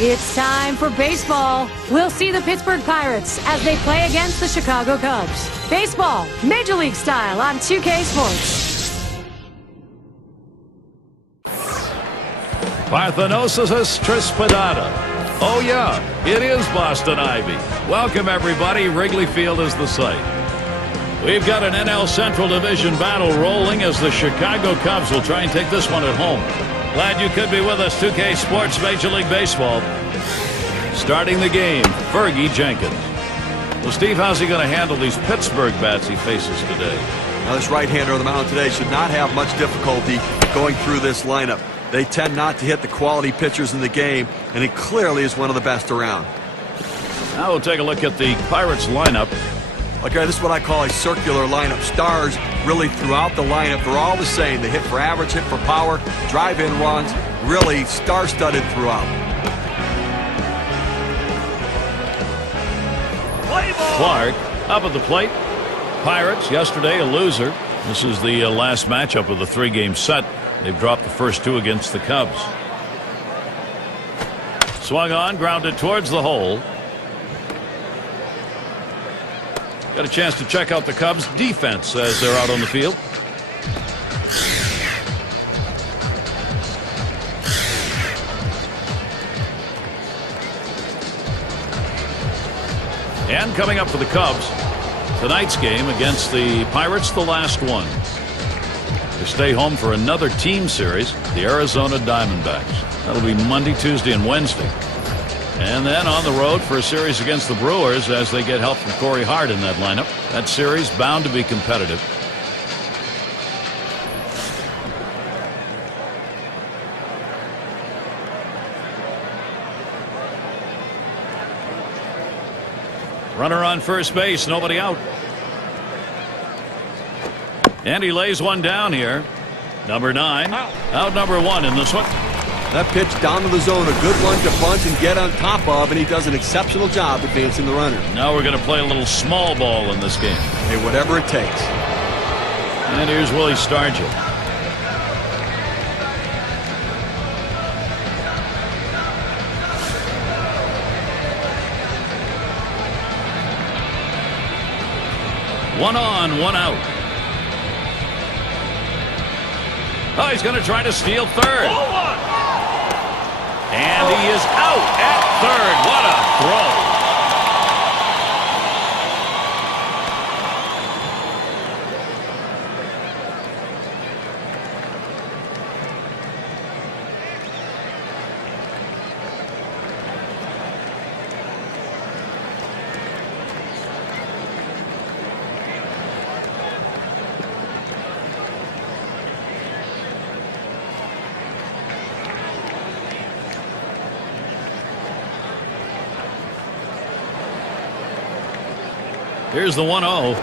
It's time for baseball. We'll see the Pittsburgh Pirates as they play against the Chicago Cubs. Baseball, Major League style on 2K Sports. Parthenosis Trispidata. Oh yeah, it is Boston Ivy. Welcome everybody. Wrigley Field is the site. We've got an NL Central Division battle rolling as the Chicago Cubs will try and take this one at home. Glad you could be with us. 2K Sports Major League Baseball. Starting the game, Fergie Jenkins. Well, Steve, how's he going to handle these Pittsburgh bats he faces today? Now, this right-hander on the mound today should not have much difficulty going through this lineup. They tend not to hit the quality pitchers in the game, and he clearly is one of the best around. Now we'll take a look at the Pirates lineup. Okay, this is what I call a circular lineup. Stars really throughout the lineup. They're all the same. They hit for average, hit for power, drive-in runs. Really star-studded throughout. Clark up at the plate. Pirates yesterday a loser. This is the last matchup of the three-game set. They've dropped the first two against the Cubs. Swung on, grounded towards the hole. Got a chance to check out the Cubs defense as they're out on the field. And coming up for the Cubs, tonight's game against the Pirates, the last one. They stay home for another team series, the Arizona Diamondbacks. That'll be Monday, Tuesday, and Wednesday. And then on the road for a series against the Brewers as they get help from Corey Hart in that lineup. That series bound to be competitive. Runner on first base, nobody out. And he lays one down here. Number 9. Out number 1 in this one. That pitch down to the zone, a good one to bunt and get on top of, and he does an exceptional job advancing the runner. Now we're going to play a little small ball in this game. Hey, whatever it takes. And here's Willie Stargell. One on, one out. Oh, he's going to try to steal third. And he is out at third. What a throw. Here's the 1-0.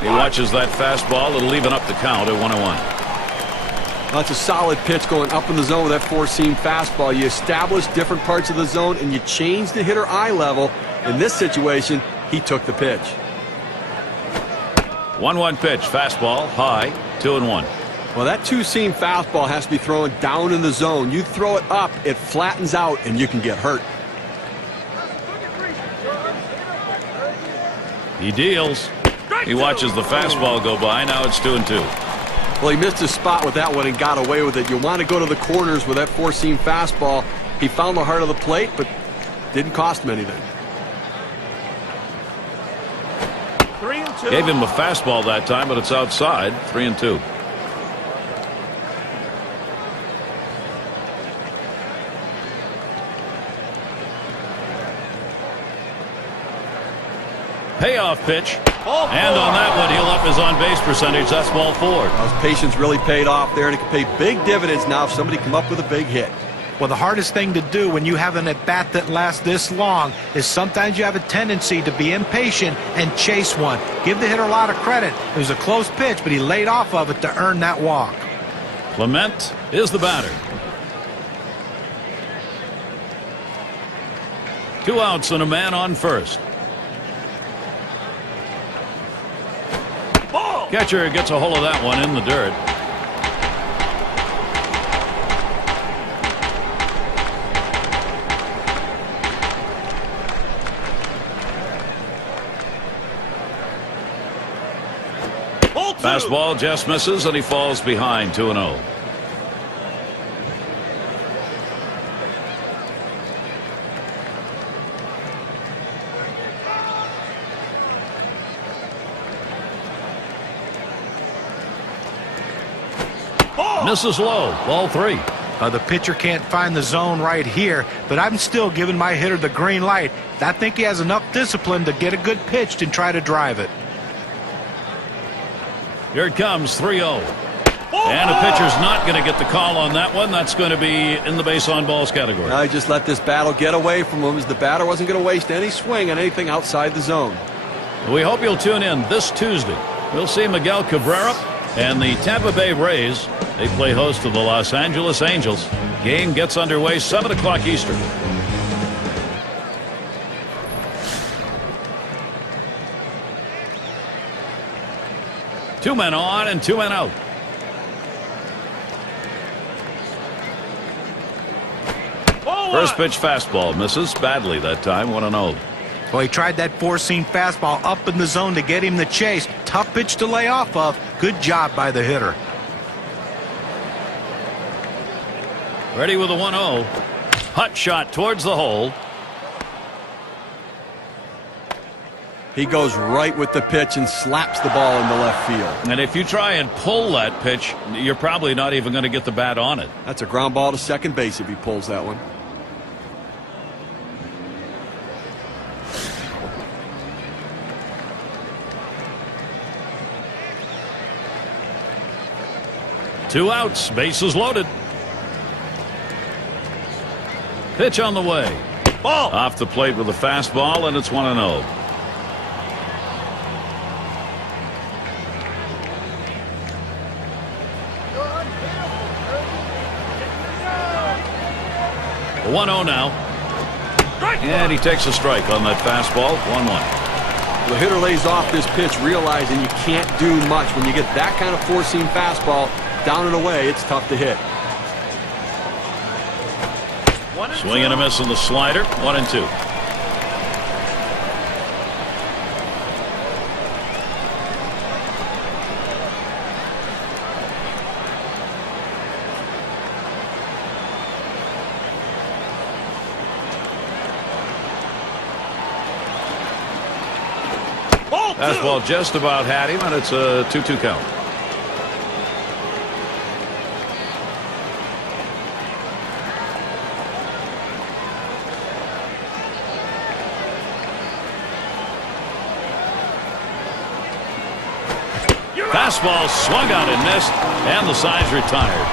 He watches that fastball. It'll even up the count at 1-1. That's a solid pitch going up in the zone with that four-seam fastball. You establish different parts of the zone and you change the hitter eye level. In this situation, he took the pitch. 1-1 pitch. Fastball high. 2-1. Well, that two-seam fastball has to be thrown down in the zone. You throw it up, it flattens out, and you can get hurt. He deals. He watches the fastball go by. Now it's 2-2. Well, he missed his spot with that one and got away with it. You want to go to the corners with that four-seam fastball. He found the heart of the plate, but didn't cost him anything. 3-2. Gave him a fastball that time, but it's outside. 3-2. Payoff pitch. And on that one, he'll up his on-base percentage. That's ball 4. His patience really paid off there, and it can pay big dividends now if somebody come up with a big hit. Well, the hardest thing to do when you have an at-bat that lasts this long is sometimes you have a tendency to be impatient and chase one. Give the hitter a lot of credit. It was a close pitch, but he laid off of it to earn that walk. Clement is the batter. 2 outs and a man on first. Catcher gets a hold of that one in the dirt. Fastball just misses, and he falls behind 2-0. Misses low. Ball 3. The pitcher can't find the zone right here, but I'm still giving my hitter the green light. I think he has enough discipline to get a good pitch and try to drive it. Here it comes, 3-0. And a pitcher's not going to get the call on that one. That's going to be in the base on balls category. I just let this battle get away from him, as the batter wasn't going to waste any swing on anything outside the zone. We hope you'll tune in this Tuesday. We'll see Miguel Cabrera and the Tampa Bay Rays. They play host to the Los Angeles Angels. Game gets underway 7 o'clock Eastern. Two men on and 2 men out. First pitch fastball misses badly that time. 1-0. Well, he tried that four-seam fastball up in the zone to get him the chase. Tough pitch to lay off of. Good job by the hitter. Ready with a 1-0. Hot shot towards the hole. He goes right with the pitch and slaps the ball into left field. And if you try and pull that pitch, you're probably not even going to get the bat on it. That's a ground ball to second base if he pulls that one. Two outs, bases loaded. Pitch on the way. Ball off the plate with a fastball, and it's 1-0. A 1-0 now. And he takes a strike on that fastball. 1-1. The hitter lays off this pitch, realizing you can't do much when you get that kind of four-seam fastball down and away. It's tough to hit. Swing and a miss on the slider. 1-2. Fastball just about had him, and it's a 2-2 count. Fastball swung out and missed, and the side's retired.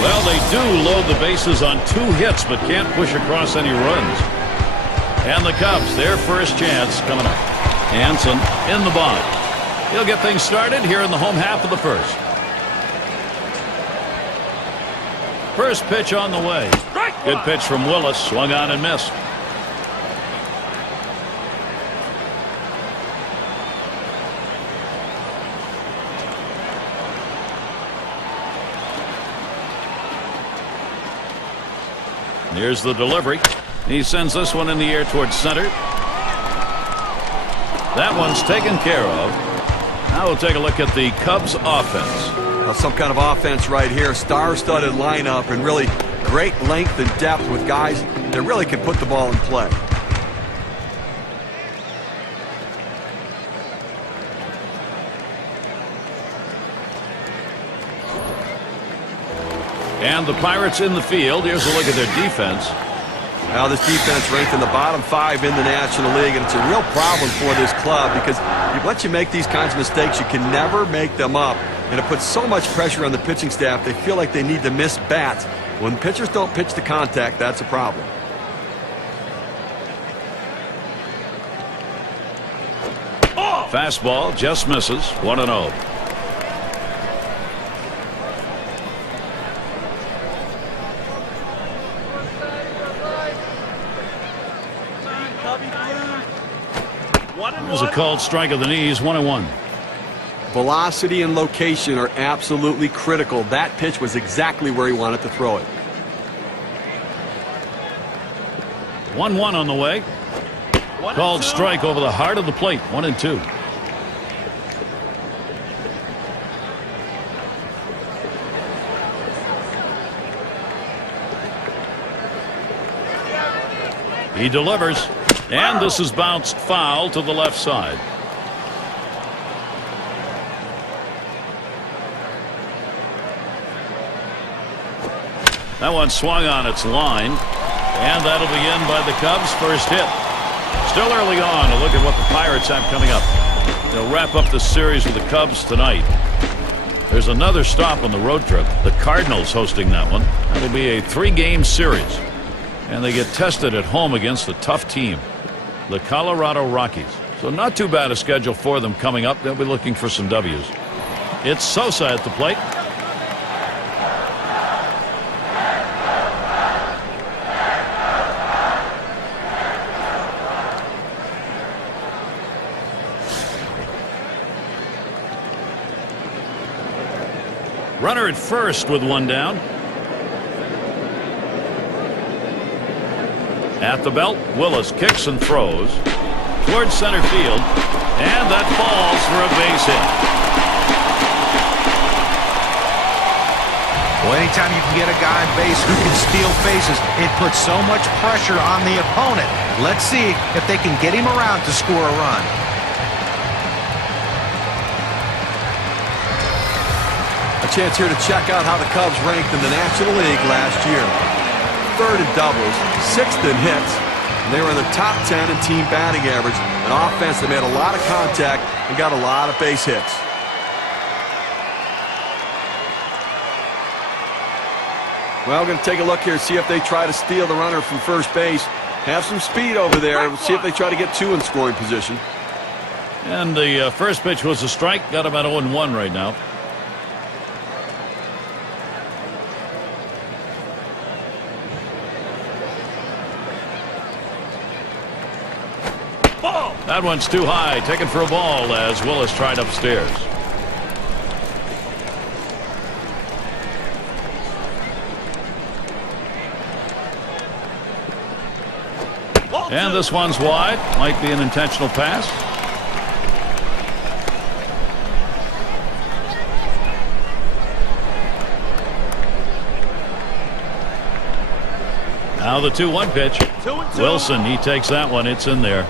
Well, they do load the bases on 2 hits, but can't push across any runs. And the Cubs, their first chance coming up. Hanson in the box. He'll get things started here in the home half of the first. First pitch on the way. Good pitch from Willis. Swung on and missed. Here's the delivery. He sends this one in the air towards center. That one's taken care of. Now we'll take a look at the Cubs offense. Now some kind of offense right here. Star-studded lineup and really great length and depth with guys that really can put the ball in play. And the Pirates in the field. Here's a look at their defense. Now this defense ranked in the bottom 5 in the National League, and it's a real problem for this club because once you make these kinds of mistakes, you can never make them up, and it puts so much pressure on the pitching staff. They feel like they need to miss bats. When pitchers don't pitch to contact, that's a problem. Fastball just misses. 1-0. There's a called strike of the knees. 1-1. Velocity and location are absolutely critical. That pitch was exactly where he wanted to throw it. 1-1 on the way. Called strike over the heart of the plate. 1-2. He delivers, and this is bounced foul to the left side. That one swung on its line, and that'll be in by the Cubs' first hit. Still early on. A look at what the Pirates have coming up. They'll wrap up the series with the Cubs tonight. There's another stop on the road trip. The Cardinals hosting that one. That'll be a 3-game series. And they get tested at home against a tough team, the Colorado Rockies. So not too bad a schedule for them coming up. They'll be looking for some W's. It's Sosa at the plate. Runner at first with one down. At the belt, Willis kicks and throws towards center field, and that falls for a base hit. Well, anytime you can get a guy on base who can steal bases, it puts so much pressure on the opponent. Let's see if they can get him around to score a run. A chance here to check out how the Cubs ranked in the National League last year. 3rd in doubles, 6th in hits. And they were in the top 10 in team batting average. An offense that made a lot of contact and got a lot of base hits. Well, we're going to take a look here, see if they try to steal the runner from first base. Have some speed over there. We'll see if they try to get 2 in scoring position. And the first pitch was a strike. Got about 0-1 right now. That one's too high, taken for a ball as Willis tried upstairs. And this one's wide. Might be an intentional pass. Now the 2-1 pitch. Wilson, he takes that one. It's in there.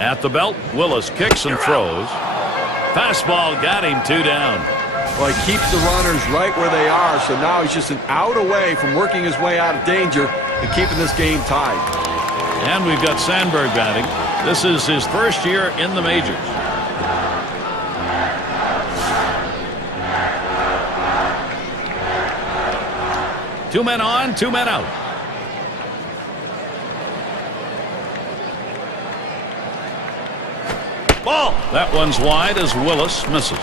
At the belt, Willis kicks and throws. Fastball got him, 2 down. Well, he keeps the runners right where they are, so now he's just an out away from working his way out of danger and keeping this game tied. And we've got Sandberg batting. This is his first year in the majors. Two men on, 2 men out. Ball. That one's wide as Willis misses.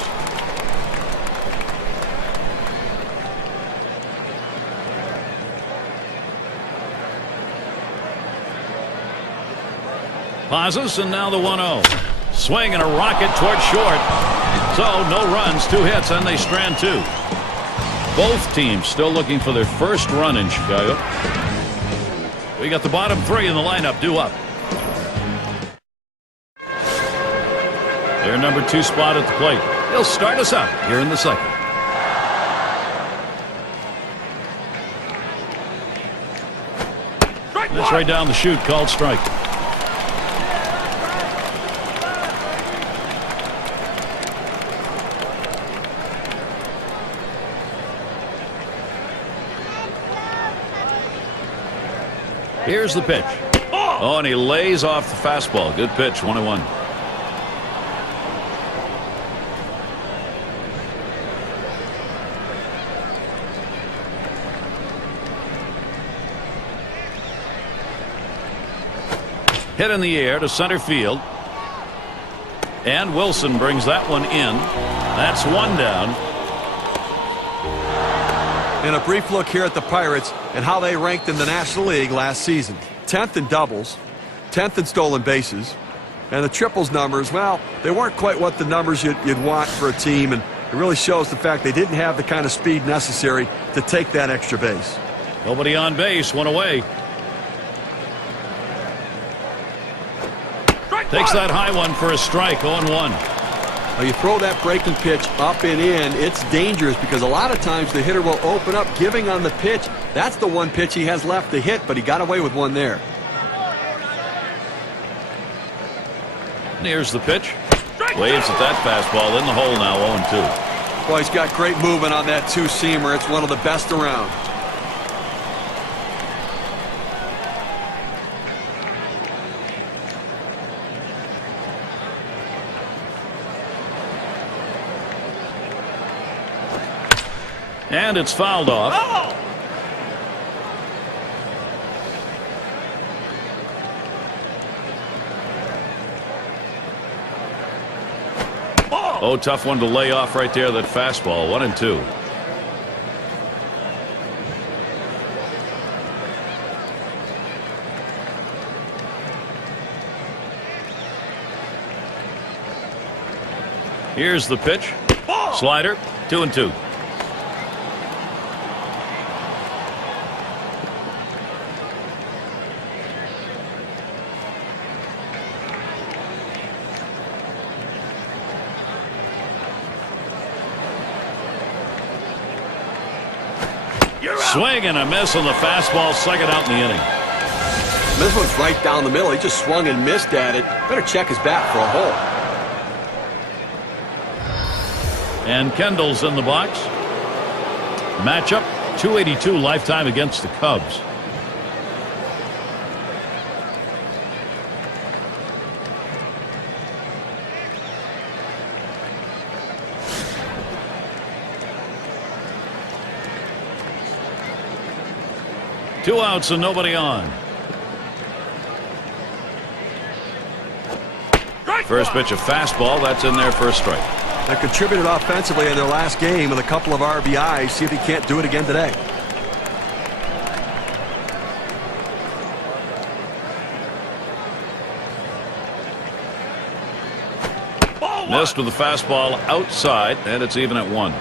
Pauses, and now the 1-0. Swing and a rocket toward short. So no runs, 2 hits, and they strand 2. Both teams still looking for their first run in Chicago. We got the bottom 3 in the lineup due up. Their number 2 spot at the plate. He'll start us out here in the second. That's right down the chute, called strike. Here's the pitch. Oh, and he lays off the fastball. Good pitch, 1-1. Hit in the air to center field. And Wilson brings that one in. That's 1 down. And a brief look here at the Pirates and how they ranked in the National League last season. 10th in doubles, 10th in stolen bases, and the triples numbers, well, they weren't quite what the numbers you'd want for a team, and it really shows the fact they didn't have the kind of speed necessary to take that extra base. Nobody on base, 1 away. Takes that high one for a strike, 0-1. Now you throw that breaking pitch up and in, it's dangerous because a lot of times the hitter will open up giving on the pitch. That's the one pitch he has left to hit, but he got away with one there. Here's the pitch. Waves at that fastball in the hole now, 0-2. Boy, he's got great movement on that two-seamer. It's one of the best around. And it's fouled off. Oh, tough one to lay off right there, that fastball, 1-2. Here's the pitch. Slider, 2-2. Swing and a miss on the fastball, second out in the inning. This one's right down the middle. He just swung and missed at it. Better check his bat for a hole. And Kendall's in the box. Matchup, 282 lifetime against the Cubs. Two outs and nobody on. First pitch a fastball. That's in there for a strike. They contributed offensively in their last game with a couple of RBIs. See if he can't do it again today. Missed with the fastball outside, and it's even at 1.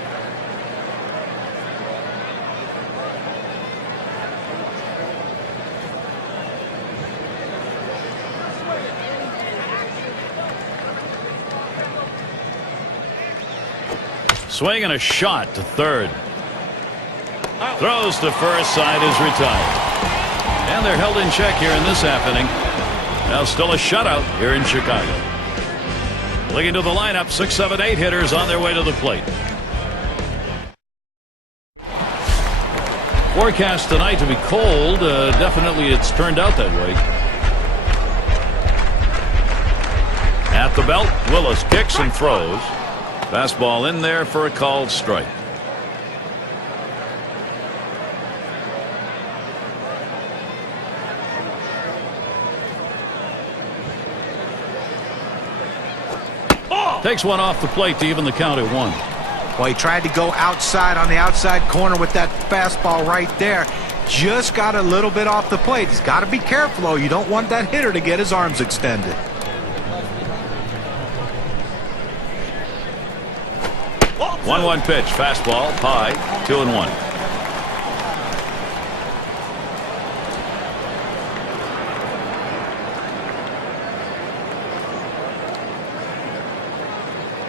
Swing and a shot to third. Throws to first, side is retired. And they're held in check here in this half inning. Now still a shutout here in Chicago. Looking to the lineup, 6, 7, 8 hitters on their way to the plate. Forecast tonight to be cold. Definitely it's turned out that way. At the belt, Willis kicks and throws. Fastball in there for a called strike. Takes one off the plate to even the count at 1. Well, he tried to go outside on the outside corner with that fastball right there. Just got a little bit off the plate. He's got to be careful, though. You don't want that hitter to get his arms extended. 1-1 pitch, fastball, high, 2-1.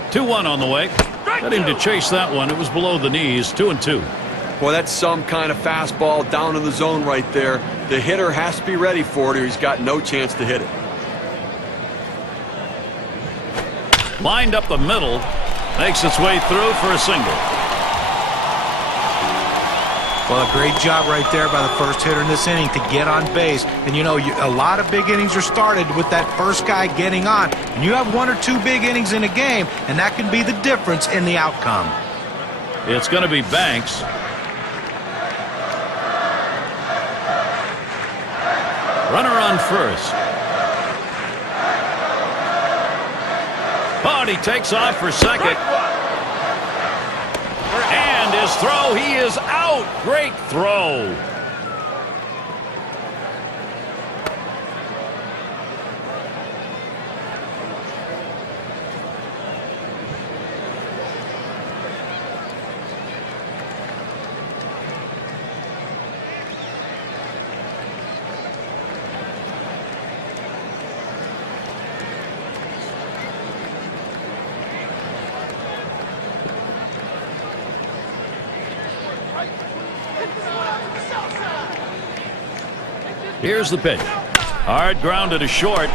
Two-1 on the way. Got him to chase that one. It was below the knees, 2-2. Boy, that's some kind of fastball down in the zone right there. The hitter has to be ready for it, or he's got no chance to hit it. Lined up the middle. Makes its way through for a single. Well, a great job right there by the first hitter in this inning to get on base. And, you know, a lot of big innings are started with that first guy getting on. And you have 1 or 2 big innings in a game, and that can be the difference in the outcome. It's going to be Banks. Runner on first. But he takes off for second. And his throw, he is out. Great throw. Here's the pitch. Hard grounded to short.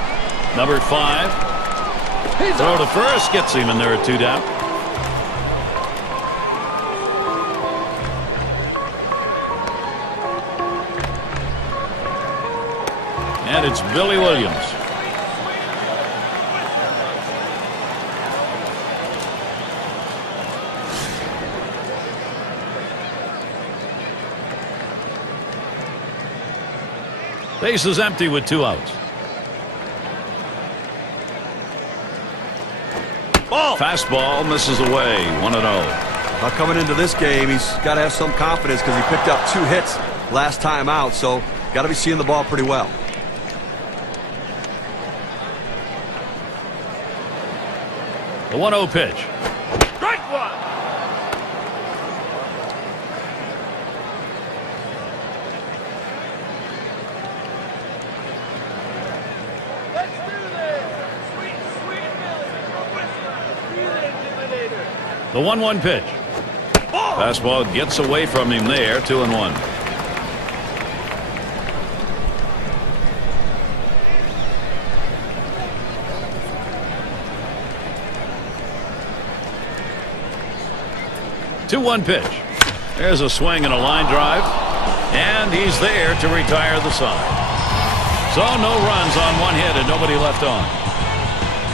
Number 5. Throw to first gets him, and there are 2 down. And it's Billy Williams. Base is empty with 2 outs. Ball. Fastball misses away. 1-0. Now coming into this game, he's got to have some confidence because he picked up 2 hits last time out, so got to be seeing the ball pretty well. The 1-0 pitch. Strike 1. Let's do this. Sweet, sweet Billy from Whistler. Feel it, Intimidator. The 1-1 pitch. Fastball gets away from him there. 2-1. Two-one pitch. There's a swing and a line drive, and he's there to retire the side. So no runs on 1 hit and nobody left on.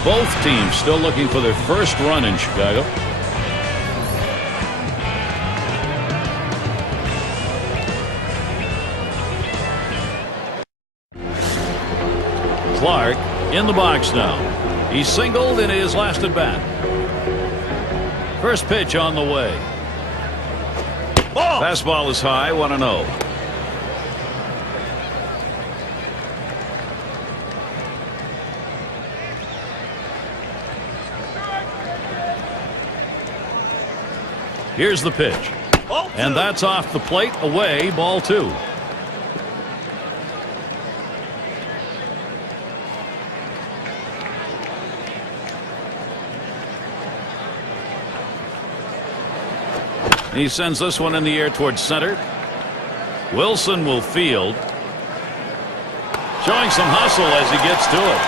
Both teams still looking for their first run in Chicago. Clark in the box now. He's singled in his last at bat. First pitch on the way. Ball. Fastball is high. 1-0. Here's the pitch. And that's off the plate. Away. Ball 2. He sends this one in the air towards center. Wilson will field. Showing some hustle as he gets to it.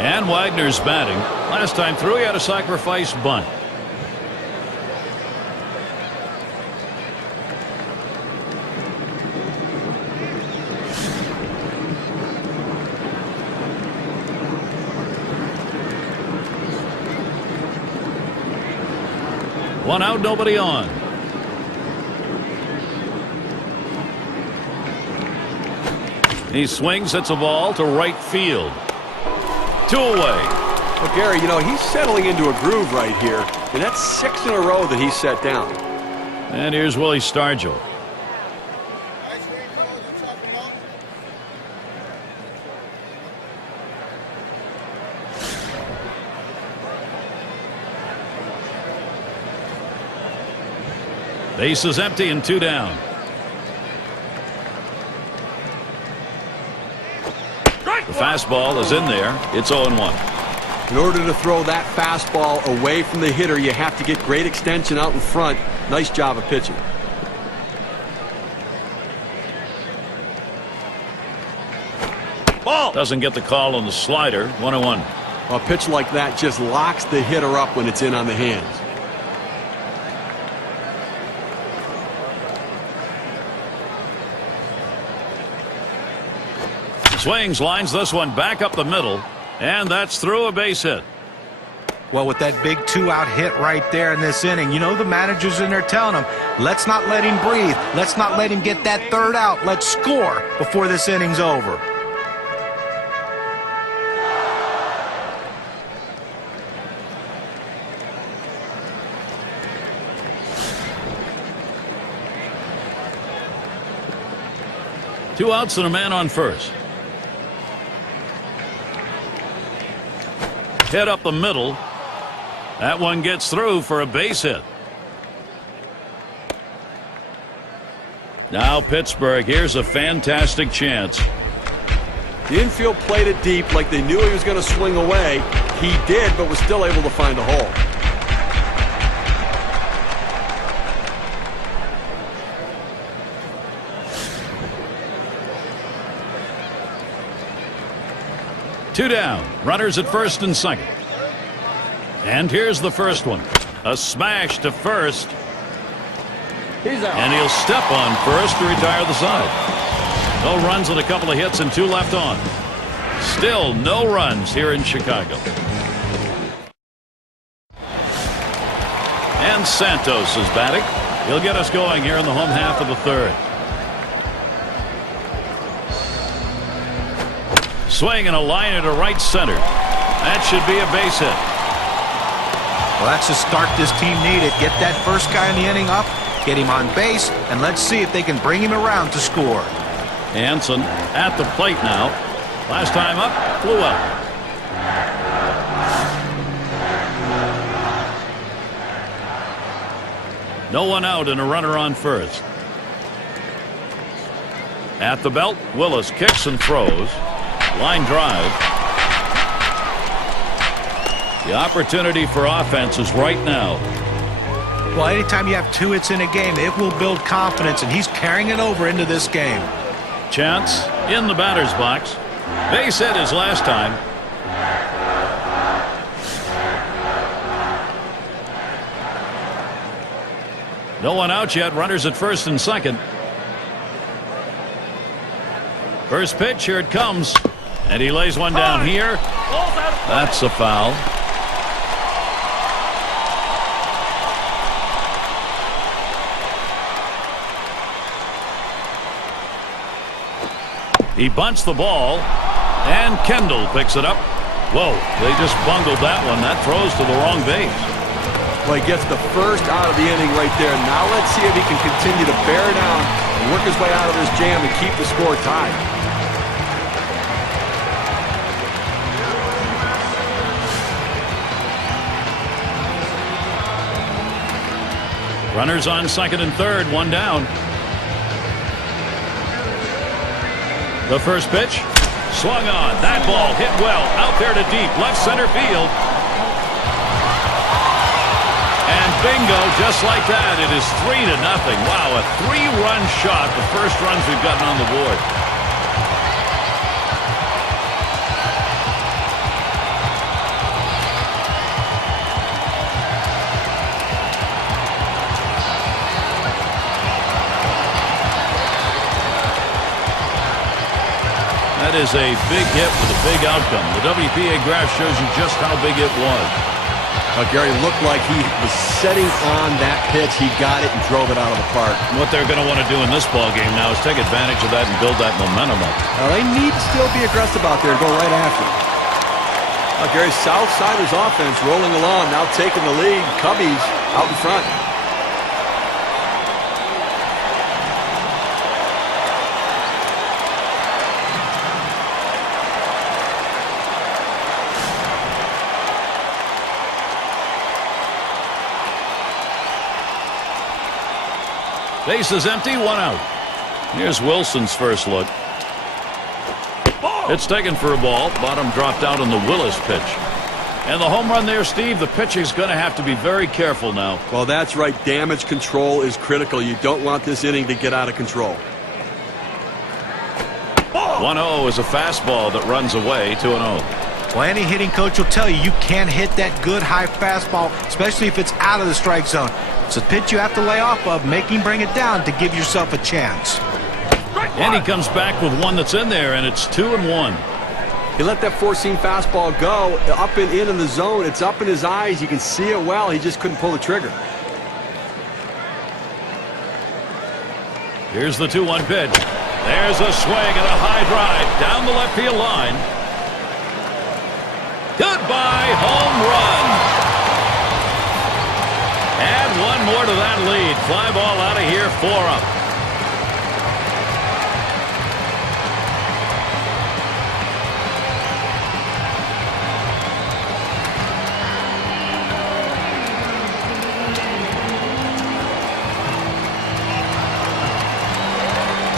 And Wagner's batting. Last time through, he had a sacrifice bunt. One out, nobody on. He swings, hits a ball to right field. 2 away. Well, Gary, you know, he's settling into a groove right here, and that's 6 in a row that he's set down. And here's Willie Stargell. Base is empty and 2 down. The fastball is in there. It's 0-1. In order to throw that fastball away from the hitter, you have to get great extension out in front. Nice job of pitching. Ball. Doesn't get the call on the slider. 1-1. A pitch like that just locks the hitter up when it's in on the hands. Swings, lines this one back up the middle, and that's through a base hit. Well, with that big 2-out hit right there in this inning, you know the manager's in there telling him, let's not let him breathe. Let's not let him get that 3rd out. Let's score before this inning's over. Two outs and a man on first. Hit up the middle. That one gets through for a base hit. Now Pittsburgh. Here's a fantastic chance. The infield played it deep like they knew he was going to swing away. He did, but was still able to find a hole. 2 down. Runners at first and second. And here's the first one. A smash to first. And he'll step on first to retire the side. No runs and a couple of hits and 2 left on. Still no runs here in Chicago. And Santos is batting. He'll get us going here in the home half of the third. Swing and a liner to right center. That should be a base hit. Well, that's the start this team needed. Get that first guy in the inning up, get him on base, and let's see if they can bring him around to score. Hanson at the plate now. Last time up, flew out. No one out and a runner on first. At the belt, Willis kicks and throws. Line drive. The opportunity for offense is right now. Well, anytime you have 2 hits in a game, it will build confidence, and he's carrying it over into this game. Chance in the batter's box. Base hit his last time. No one out yet. Runners at first and second. First pitch, here it comes. And he lays one down here. That's a foul. He bunts the ball, and Kendall picks it up. Whoa, they just bungled that one. That throws to the wrong base. Well, he gets the first out of the inning right there. Now let's see if he can continue to bear down and work his way out of this jam and keep the score tied. Runners on second and third, 1 down. The first pitch, swung on. That ball hit well out there to deep left center field. And bingo, just like that, it is 3-0. Wow, a 3-run shot, the first runs we've gotten on the board. That is a big hit with a big outcome. The WPA graph shows you just how big it was. Gary looked like he was setting on that pitch. He got it and drove it out of the park. What they're going to want to do in this ball game now is take advantage of that and build that momentum up. They need to still be aggressive out there and go right after it. Gary, Southsiders offense rolling along, now taking the lead. Cubbies out in front. Base is empty, 1 out. Here's Wilson's first look. It's taken for a ball. Bottom dropped out on the Willis pitch. And the home run there, Steve, the pitcher's going to have to be very careful now. Well, that's right. Damage control is critical. You don't want this inning to get out of control. 1-0 is a fastball that runs away, 2-0. Well, any hitting coach will tell you you can't hit that good high fastball, especially if it's out of the strike zone. It's a pitch you have to lay off of, make him bring it down to give yourself a chance. And he comes back with one that's in there, and it's 2-1. He let that four-seam fastball go up and in the zone. It's up in his eyes. You can see it well. He just couldn't pull the trigger. Here's the 2-1 pitch. There's a swing and a high drive down the left field line. Goodbye, home run. Add one more to that lead. Fly ball out of here, 4 up.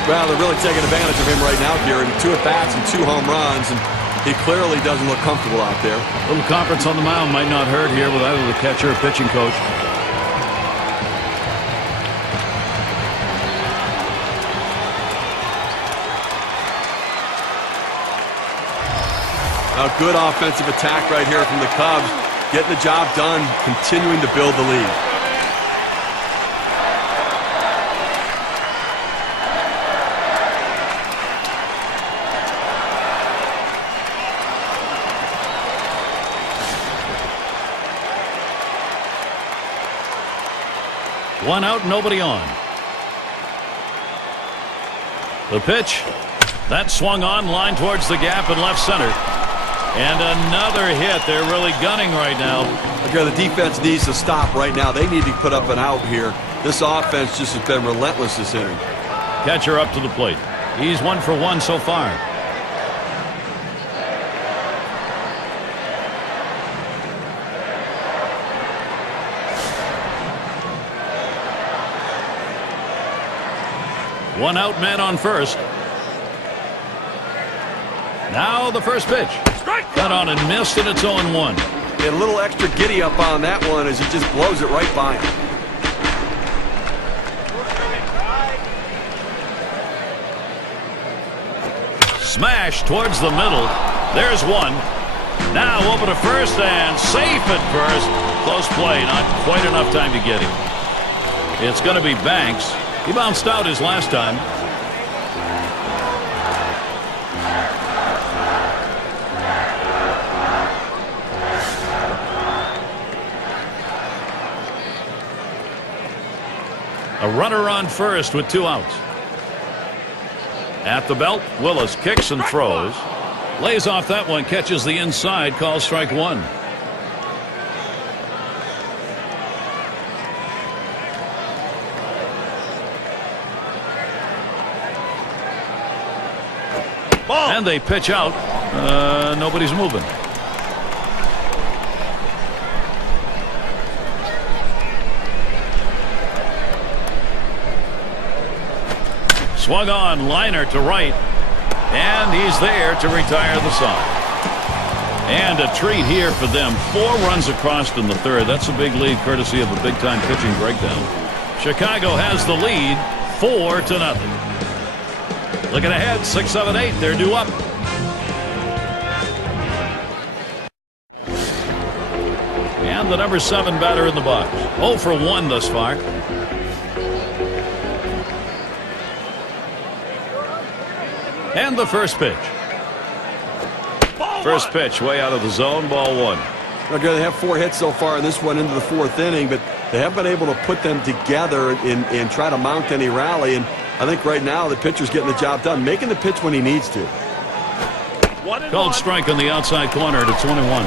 Well, they're really taking advantage of him right now, Gary. 2 at-bats and 2 home runs, and he clearly doesn't look comfortable out there. A little conference on the mound might not hurt here with either the catcher or pitching coach. A good offensive attack right here from the Cubs. Getting the job done, continuing to build the lead. One out, nobody on. The pitch. That swung on, line towards the gap in left center. And another hit. They're really gunning right now. Okay, the defense needs to stop right now. They need to put up an out here. This offense just has been relentless this inning. Catcher up to the plate. He's 1 for 1 so far. One out, man on first. Now the first pitch. Cut on and missed, and it's 0-1. A little extra giddy up on that one as he just blows it right by him. Smash towards the middle. There's one. Now over to first and safe at first. Close play. Not quite enough time to get him. It's going to be Banks. He bounced out his last time. A runner on first with 2 outs. At the belt, Willis kicks and throws. Lays off that one, catches the inside, calls strike 1. And they pitch out. Nobody's moving. Swung on, liner to right. And he's there to retire the side. And a treat here for them. 4 runs across in the third. That's a big lead courtesy of a big-time pitching breakdown. Chicago has the lead 4-0. Looking ahead, 6, 7, 8. They're due up. And the number 7 batter in the box. 0 for 1 thus far. And the first pitch. First pitch way out of the zone, ball 1. Okay, they have 4 hits so far in this one into the 4th inning, but they haven't been able to put them together and try to mount any rally. And I think right now the pitcher's getting the job done, making the pitch when he needs to. Called strike on the outside corner to 21.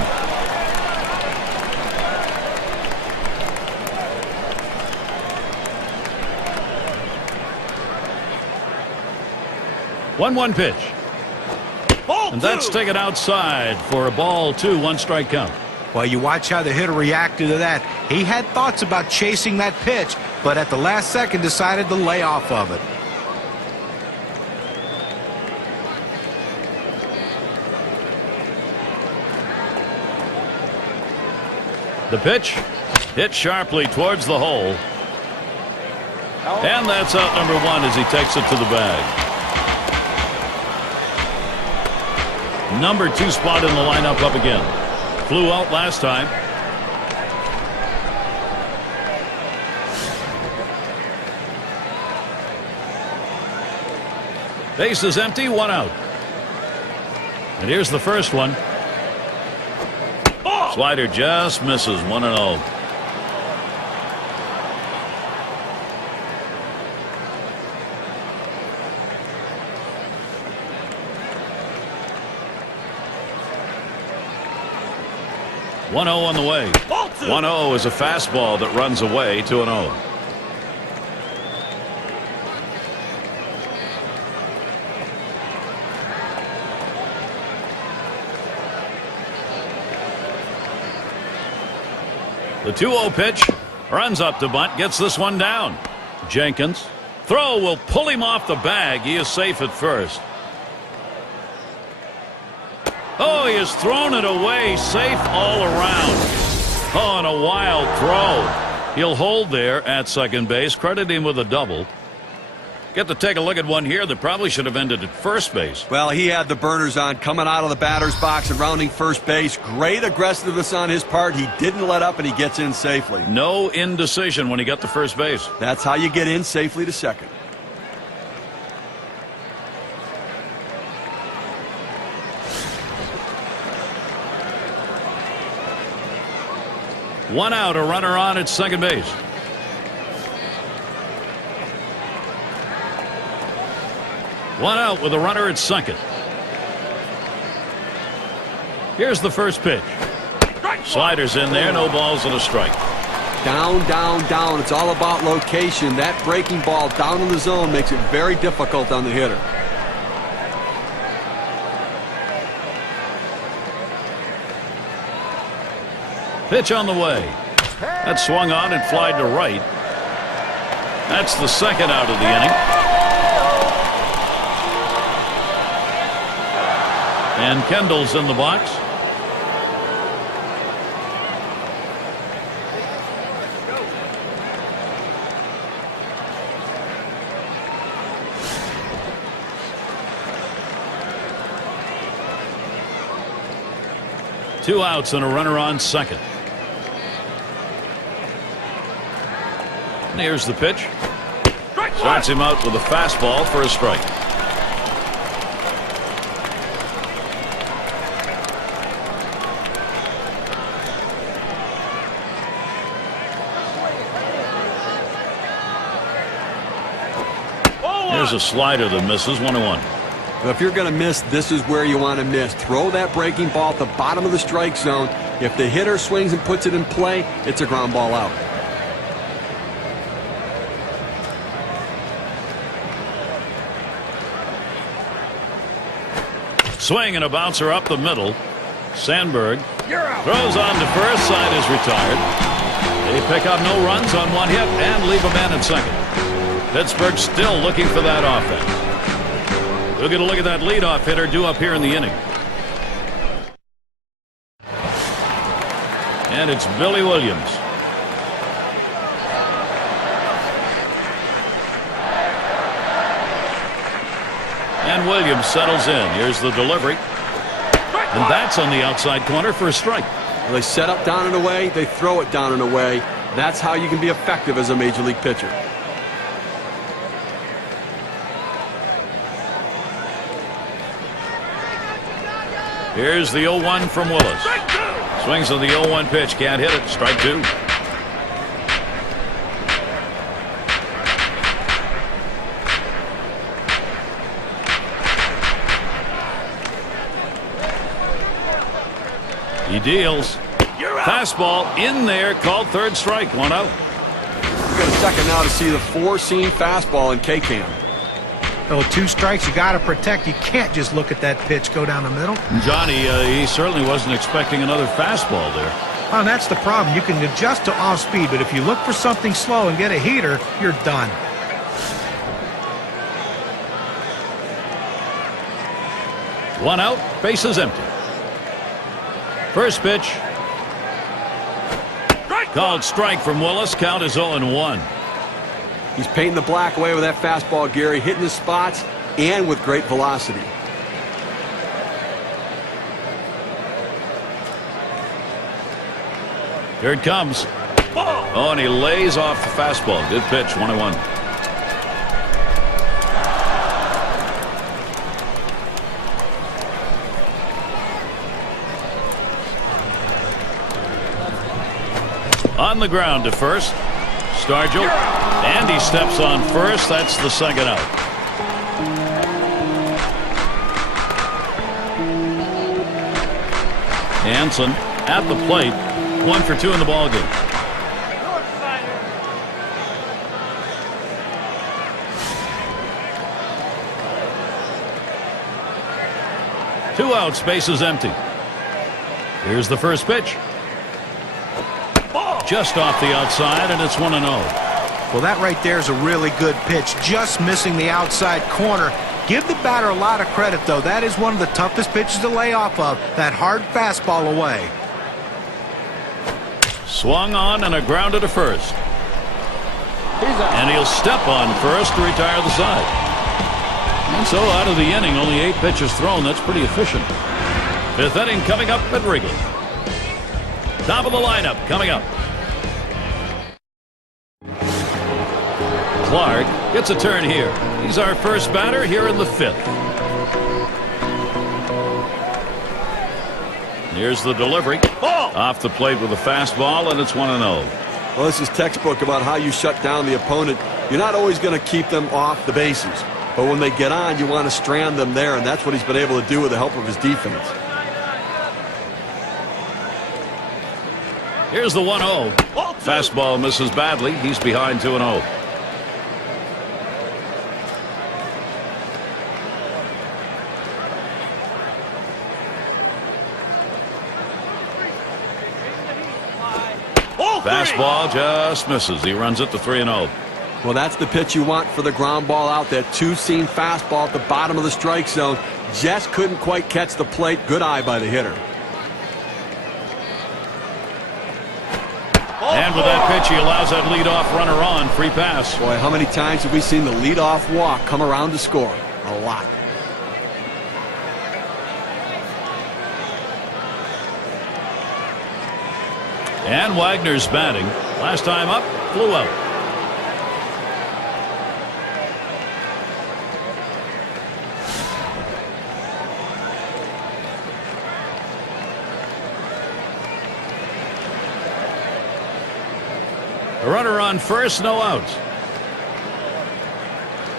One pitch. And that's taken outside for a ball 2, 1 strike count. Well, you watch how the hitter reacted to that. He had thoughts about chasing that pitch, but at the last second decided to lay off of it. The pitch hit sharply towards the hole. And that's out number 1 as he takes it to the bag. Number 2 spot in the lineup up again. Flew out last time. Base is empty, 1 out. And here's the first one. Slider just misses, 1-0. On the way. 1-0 is a fastball that runs away, 2-0. The 2-0 pitch runs up to bunt, gets this one down. Jenkins throw will pull him off the bag. He is safe at first. Oh, he has thrown it away, safe all around. Oh, and a wild throw. He'll hold there at second base. Credit him with a double. Get to take a look at one here that probably should have ended at first base. Well, he had the burners on coming out of the batter's box and rounding first base. Great aggressiveness on his part. He didn't let up, and he gets in safely. No indecision when he got to first base. That's how you get in safely to second. One out, a runner on at second base. One out with a runner at second. Here's the first pitch. Sliders in there, no balls and a strike. Down, down, down. It's all about location. That breaking ball down in the zone makes it very difficult on the hitter. Pitch on the way. That swung on and flied to right. That's the second out of the inning. And Kendall's in the box. Two outs and a runner on second. And here's the pitch. Starts him out with a fastball for a strike. Here's a slider that misses. 1-1. Well, if you're going to miss, this is where you want to miss. Throw that breaking ball at the bottom of the strike zone. If the hitter swings and puts it in play, it's a ground ball out. Swing and a bouncer up the middle. Sandberg throws on to first. Side is retired. They pick up no runs on one hit and leave a man at second. Pittsburgh still looking for that offense. We'll get a look at that leadoff hitter due up here in the inning. And it's Billy Williams. And Williams settles in. Here's the delivery. And that's on the outside corner for a strike. Well, they set up down and away. They throw it down and away. That's how you can be effective as a major league pitcher. Here's the 0-1 from Willis. Swings on the 0-1 pitch. Can't hit it. Strike two. He deals. Fastball in there. Called third strike. 1 out. We've got a second now to see the four-seam fastball in K-Cam. Oh, 2 strikes you got to protect. You can't just look at that pitch go down the middle. Johnny, he certainly wasn't expecting another fastball there. Oh, and that's the problem. You can adjust to off speed, but if you look for something slow and get a heater, you're done. One out, bases empty. First pitch. Called strike from Willis. Count is 0-1. He's painting the black away with that fastball, Gary, hitting the spots and with great velocity. Here it comes. Oh, and he lays off the fastball. Good pitch. 1-1. On the ground to first. Stargell. And he steps on first. That's the second out. Hanson at the plate. 1 for 2 in the ballgame. Two outs, bases empty. Here's the first pitch. Just off the outside, and it's 1-0. Well, that right there is a really good pitch. Just missing the outside corner. Give the batter a lot of credit, though. That is one of the toughest pitches to lay off of. That hard fastball away. Swung on and a grounder to first. And he'll step on first to retire the side. And so out of the inning, only 8 pitches thrown. That's pretty efficient. 5th inning coming up at Wrigley. Top of the lineup coming up. Clark gets a turn here. He's our first batter here in the 5th. Here's the delivery. Off the plate with a fastball, and it's 1-0. Well, this is textbook about how you shut down the opponent. You're not always going to keep them off the bases. But when they get on, you want to strand them there, and that's what he's been able to do with the help of his defense. Here's the 1-0. Fastball misses badly. He's behind 2-0. Fastball just misses. He runs it to 3-0. Well, that's the pitch you want for the ground ball out. That two-seam fastball at the bottom of the strike zone. Just couldn't quite catch the plate. Good eye by the hitter. And with that pitch, he allows that leadoff runner on. Free pass. Boy, how many times have we seen the leadoff walk come around to score? A lot. And Wagner's batting. Last time up, flew out. A runner on first, no outs.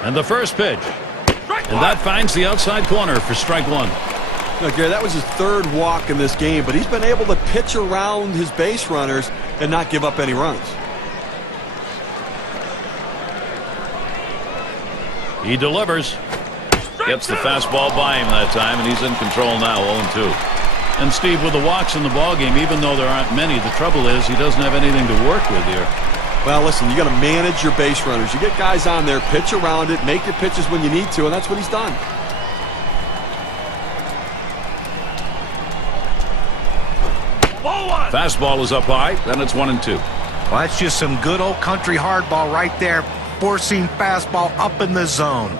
And the first pitch. And that finds the outside corner for strike 1. Now, Gary, that was his 3rd walk in this game, but he's been able to pitch around his base runners and not give up any runs. He delivers. Gets the fastball by him that time, and he's in control now, 0-2. And Steve, with the walks in the ballgame, even though there aren't many, the trouble is he doesn't have anything to work with here. Well, listen, you got to manage your base runners. You get guys on there, pitch around it, make your pitches when you need to, and that's what he's done. Fastball is up high, then it's 1-2. Well, that's just some good old country hardball right there. Four-seam fastball up in the zone.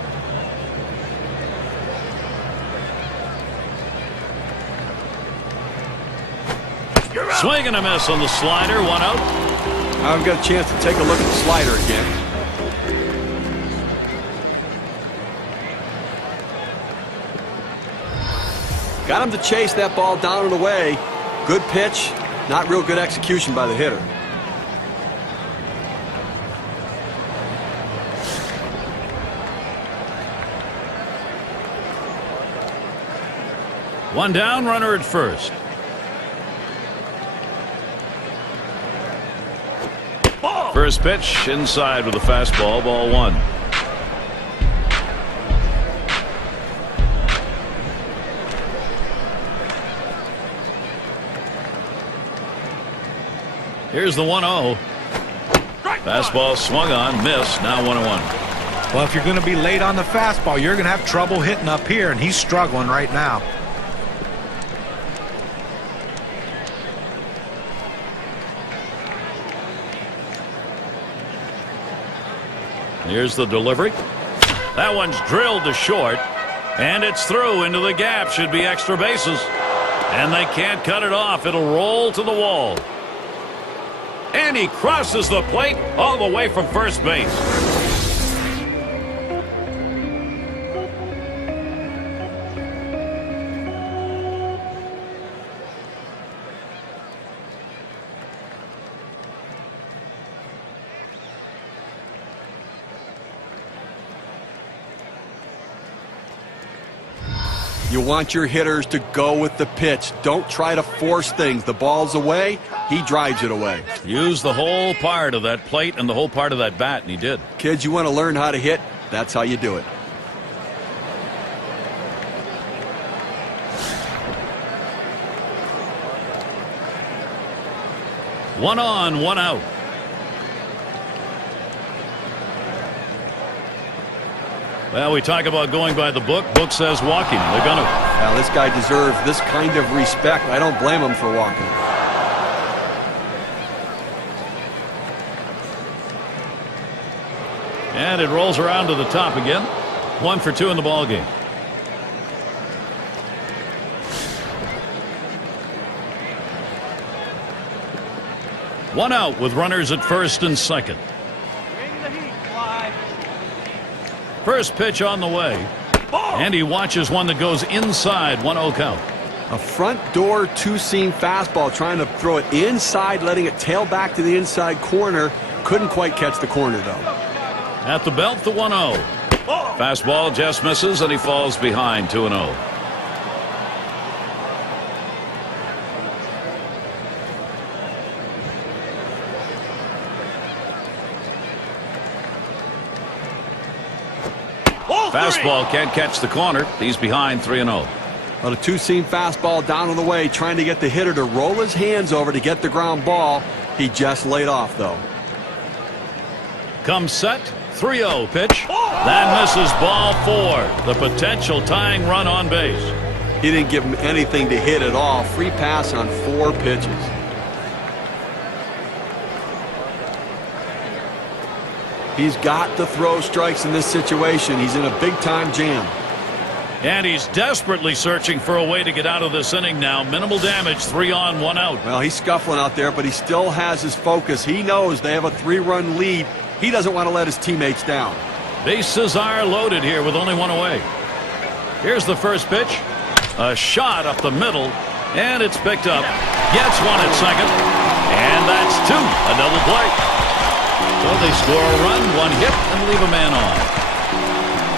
Swing and a miss on the slider, 1 out. I've got a chance to take a look at the slider again. Got him to chase that ball down and away. Good pitch, not real good execution by the hitter. One down, runner at first. First pitch inside with a fastball, ball 1. Here's the 1-0. Fastball swung on, missed, now 1-1. Well, if you're going to be late on the fastball, you're going to have trouble hitting up here, and he's struggling right now. Here's the delivery. That one's drilled to short, and it's through into the gap. Should be extra bases, and they can't cut it off. It'll roll to the wall. And he crosses the plate all the way from first base. You want your hitters to go with the pitch. Don't try to force things. The ball's away, he drives it away. Use the whole part of that plate and the whole part of that bat, and he did. Kids, you want to learn how to hit? That's how you do it. One on, one out. Well, we talk about going by the book. Book says walking. They're going to. Well, this guy deserves this kind of respect. I don't blame him for walking. And it rolls around to the top again. 1 for 2 in the ball game. One out with runners at first and second. Bring the heat, Fly. First pitch on the way. And he watches one that goes inside. 1-0 count. A front door two-seam fastball, trying to throw it inside, letting it tail back to the inside corner. Couldn't quite catch the corner, though. At the belt, the 1-0. Fastball just misses, and he falls behind 2-0. Fastball can't catch the corner. He's behind 3-0. Well, a two-seam fastball down on the way, trying to get the hitter to roll his hands over to get the ground ball. He just laid off, though. Comes set. 3-0 pitch. That misses, ball 4. The potential tying run on base. He didn't give him anything to hit at all. Free pass on 4 pitches. He's got to throw strikes in this situation. He's in a big-time jam. And he's desperately searching for a way to get out of this inning now. Minimal damage, 3 on, 1 out. Well, he's scuffling out there, but he still has his focus. He knows they have a 3-run lead. He doesn't want to let his teammates down. Bases are loaded here with only 1 away. Here's the first pitch. A shot up the middle, and it's picked up. Gets one at second, and that's 2. A double play. So they score a run, 1 hit, and leave a man on.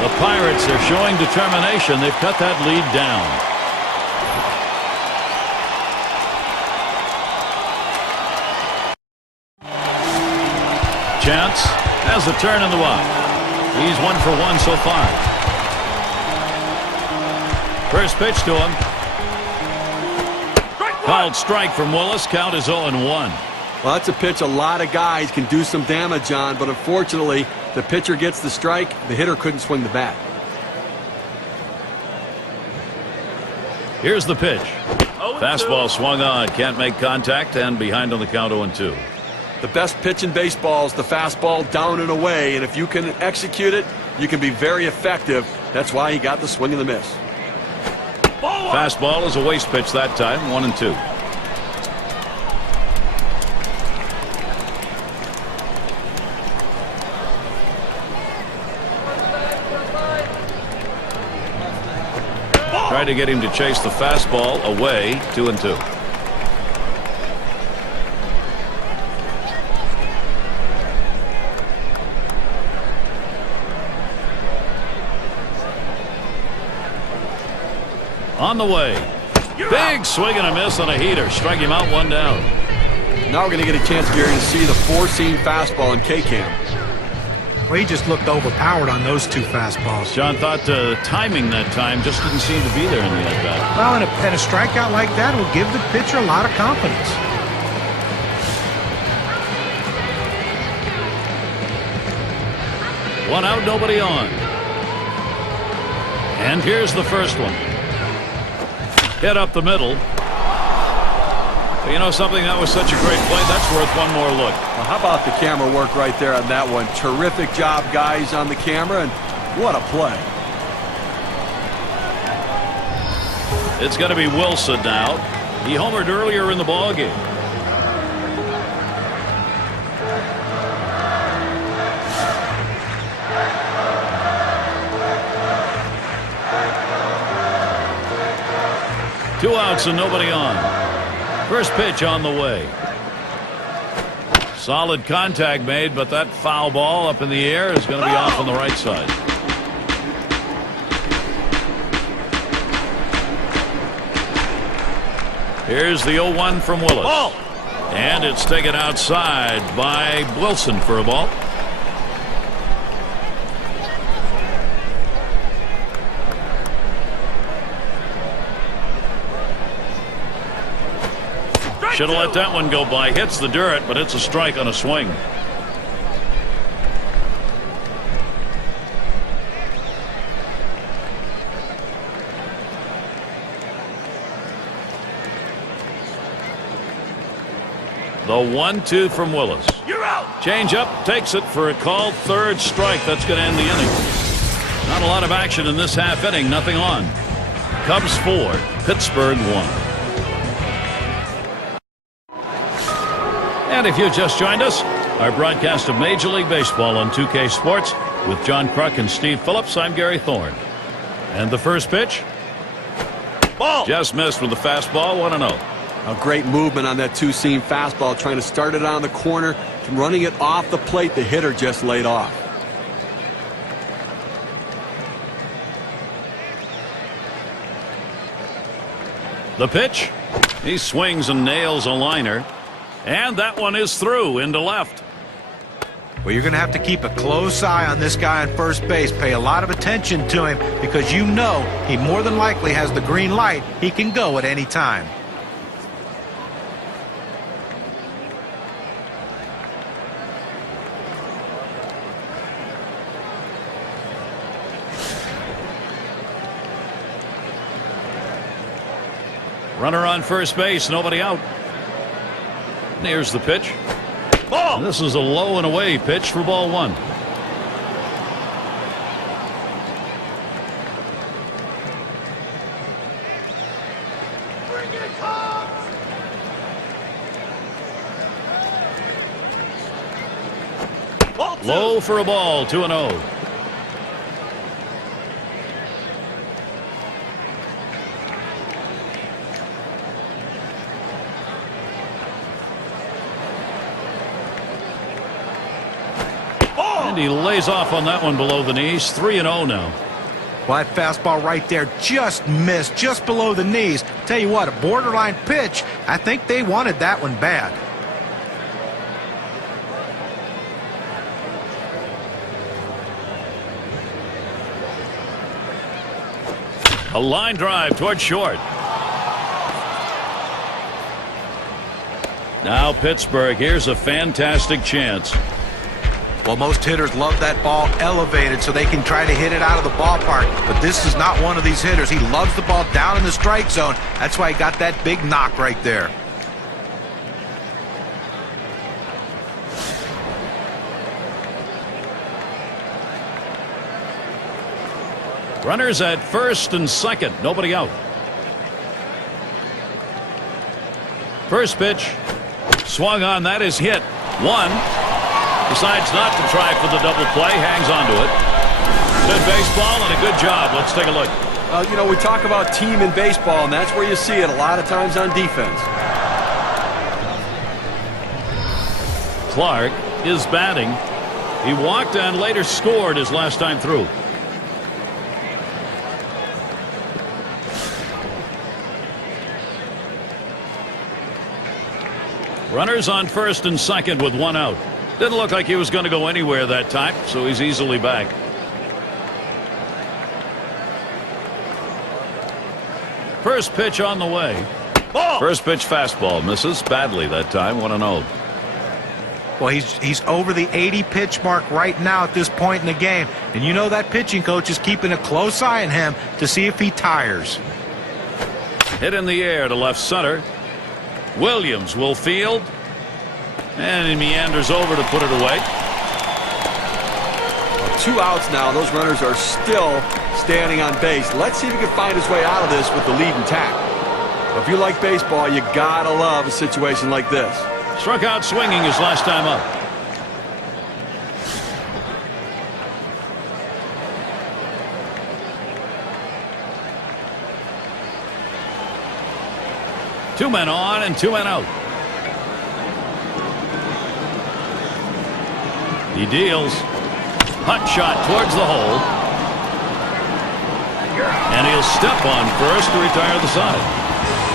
The Pirates are showing determination. They've cut that lead down. Chance has a turn in the walk. He's 1 for 1 so far. First pitch to him. Called strike from Willis. Count is 0-1. Well, that's a pitch a lot of guys can do some damage on, but unfortunately, the pitcher gets the strike. The hitter couldn't swing the bat. Here's the pitch. Fastball swung on. Can't make contact, and behind on the count 0-2. The best pitch in baseball is the fastball down and away, and if you can execute it, you can be very effective. That's why he got the swing and the miss. Fastball is a waste pitch that time. 1-2. Try to get him to chase the fastball away. 2-2. On the way. Big swing and a miss on a heater. Strike him out, 1 down. Now we're going to get a chance, Gary, to see the 4-seam fastball in K-Cam. Well, he just looked overpowered on those 2 fastballs. John thought timing that time just didn't seem to be there in the at-bat. Well, and a strikeout like that will give the pitcher a lot of confidence. One out, nobody on. And here's the first one. Hit up the middle. But you know something? That was such a great play. That's worth one more look. Well, how about the camera work right there on that one? Terrific job, guys, on the camera, and what a play. It's going to be Wilson now. He homered earlier in the ballgame. Two outs and nobody on. First pitch on the way. Solid contact made, but that foul ball up in the air is going to be off on the right side. Here's the 0-1 from Willis. Ball. And it's taken outside by Wilson for a ball. Should have let that one go by. Hits the dirt, but it's a strike on a swing. The 1-2 from Willis. You're out. Change up, takes it for a called third strike. That's going to end the inning. Not a lot of action in this half inning. Nothing on. Cubs 4, Pittsburgh 1. And if you just joined us, our broadcast of Major League Baseball on 2K Sports with John Kruk and Steve Phillips. I'm Gary Thorne. And the first pitch? Ball. Just missed with the fastball. 1-0. A great movement on that two-seam fastball, trying to start it on the corner, running it off the plate. The hitter just laid off. The pitch. He swings and nails a liner. And that one is through into left. Well, you're going to have to keep a close eye on this guy on first base. Pay a lot of attention to him because you know he more than likely has the green light. He can go at any time. Runner on first base, nobody out. Here's the pitch. Ball. This is a low and away pitch for ball 1. Bring it, Cubs. Ball 2. Low for a ball, 2-0. And he lays off on that one below the knees. 3-0 now. Well, that fastball right there just missed, just below the knees. Tell you what, a borderline pitch. I think they wanted that one bad. A line drive toward short. Now Pittsburgh. Here's a fantastic chance. Well, most hitters love that ball elevated so they can try to hit it out of the ballpark. But this is not one of these hitters. He loves the ball down in the strike zone. That's why he got that big knock right there. Runners at first and second. Nobody out. First pitch. Swung on. That is hit. 1. Decides not to try for the double play. Hangs on to it. Good baseball and a good job. Let's take a look. You know, we talk about team in baseball, and that's where you see it a lot of times on defense. Clark is batting. He walked and later scored his last time through. Runners on first and second with 1 out. Didn't look like he was going to go anywhere that time, so he's easily back. First pitch on the way. Ball. First pitch fastball misses badly that time. 1-0. Well, he's over the 80 pitch mark right now at this point in the game. And you know that pitching coach is keeping a close eye on him to see if he tires. Hit in the air to left center. Williams will field. And he meanders over to put it away. 2 outs now. Those runners are still standing on base. Let's see if he can find his way out of this with the lead intact. If you like baseball, you gotta love a situation like this. Struck out swinging his last time up. Two men on and 2 men out. He deals. Hot shot towards the hole. And he'll step on first to retire the side.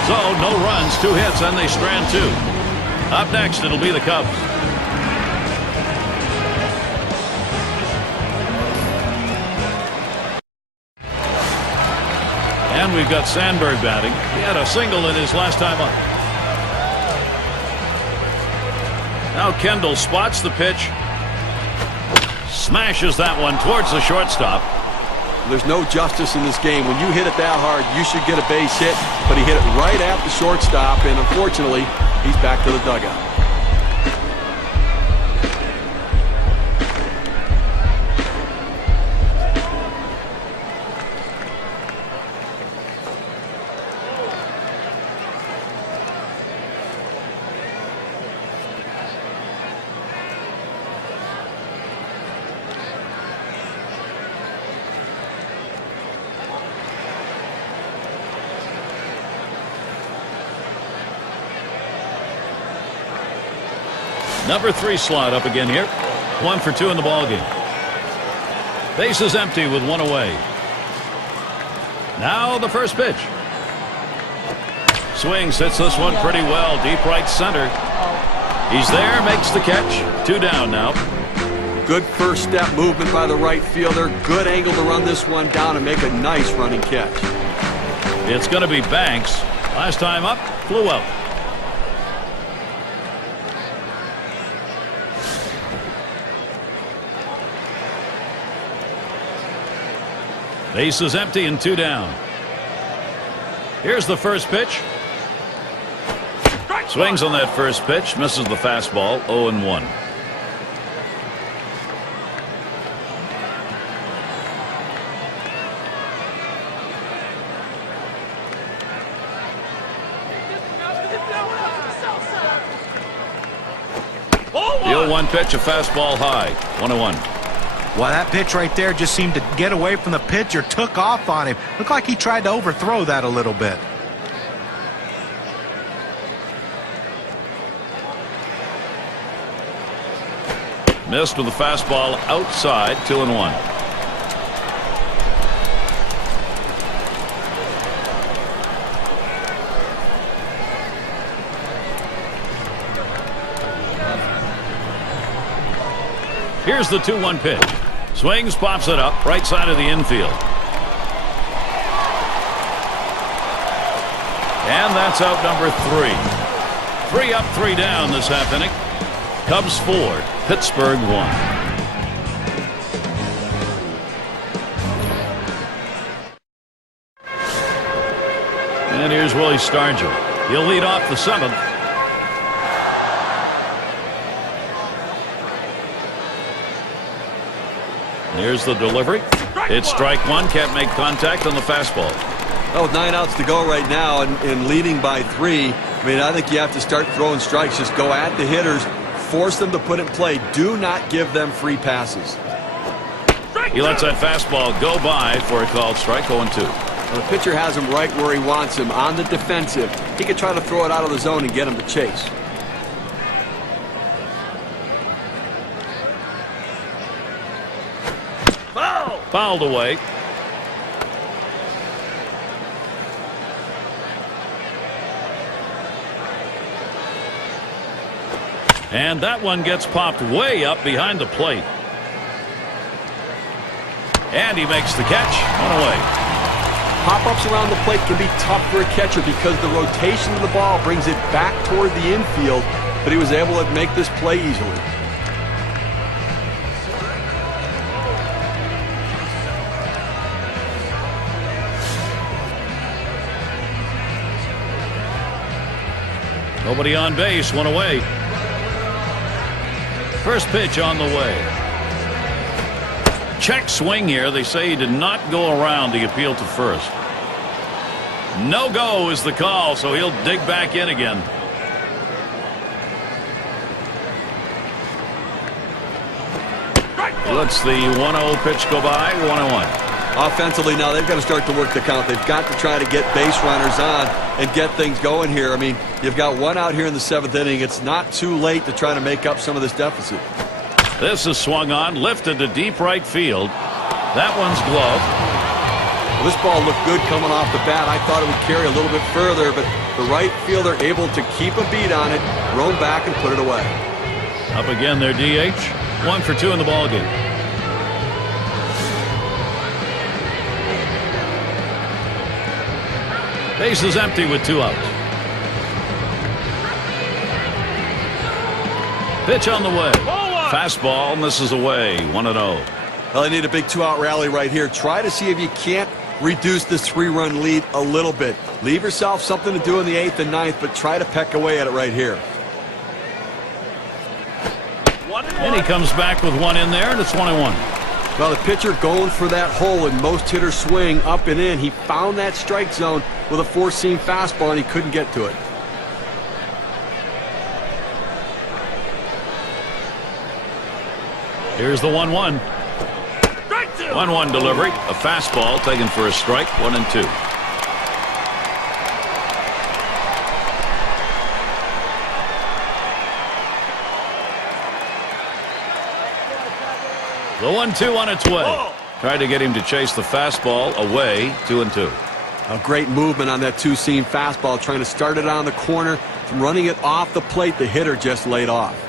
So no runs, 2 hits, and they strand 2. Up next, it'll be the Cubs. And we've got Sandberg batting. He had a single in his last time up. Now Kendall spots the pitch. Smashes that one towards the shortstop. There's no justice in this game. When you hit it that hard, you should get a base hit, but he hit it right at the shortstop, and unfortunately, he's back to the dugout. Number 3 slot up again here. 1 for 2 in the ballgame. Base is empty with 1 away. Now the first pitch. Swings, hits this one pretty well. Deep right center. He's there, makes the catch. 2 down now. Good first step movement by the right fielder. Good angle to run this one down and make a nice running catch. It's going to be Banks. Last time up, flew out. Base is empty and 2 down. Here's the first pitch. Swings on that first pitch, misses the fastball, 0-1. The 0-1 pitch, a fastball high, 1-1. Well, that pitch right there just seemed to get away from the pitcher, took off on him. Looked like he tried to overthrow that a little bit. Missed with the fastball outside, 2-1. Here's the 2-1 pitch. Swings, pops it up, right side of the infield. And that's out number 3. 3 up, 3 down this half inning. Cubs 4, Pittsburgh 1. And here's Willie Stargell. He'll lead off the 7th. Here's the delivery. It's strike 1. Can't make contact on the fastball. Well, with 9 outs to go right now and leading by 3, I mean, I think you have to start throwing strikes. Just go at the hitters. Force them to put it in play. Do not give them free passes. He lets that fastball go by for a called strike, 0-2. Well, the pitcher has him right where he wants him, on the defensive. He can try to throw it out of the zone and get him to chase. Fouled away. And that one gets popped way up behind the plate. And he makes the catch. 1 away. Pop-ups around the plate can be tough for a catcher because the rotation of the ball brings it back toward the infield, but he was able to make this play easily. Nobody on base, 1 away. First pitch on the way. Check swing here. They say he did not go around the appeal to first. No go is the call, so he'll dig back in again. He lets the 1-0 pitch go by, 1-1. Offensively now, they've got to start to work the count. They've got to try to get base runners on and get things going here. I mean, you've got 1 out here in the 7th inning. It's not too late to try to make up some of this deficit. This is swung on, lifted to deep right field. That one's gloved. Well, this ball looked good coming off the bat. I thought it would carry a little bit further, but the right fielder able to keep a beat on it, roam back and put it away. Up again their DH. 1 for 2 in the ballgame. Base is empty with 2 outs. Pitch on the way. Fastball misses away. 1-0. Well, they need a big 2-out rally right here. Try to see if you can't reduce this 3-run lead a little bit. Leave yourself something to do in the 8th and 9th, but try to peck away at it right here. And he comes back with 1 in there, and it's 1-1. Well, the pitcher going for that hole, and most hitters swing up and in. He found that strike zone with a 4-seam fastball, and he couldn't get to it. Here's the 1-1. 1-1 delivery. A fastball taken for a strike. 1-2. The 1-2 on its way. Tried to get him to chase the fastball away. 2-2. A great movement on that two-seam fastball, trying to start it on the corner, running it off the plate. The hitter just laid off.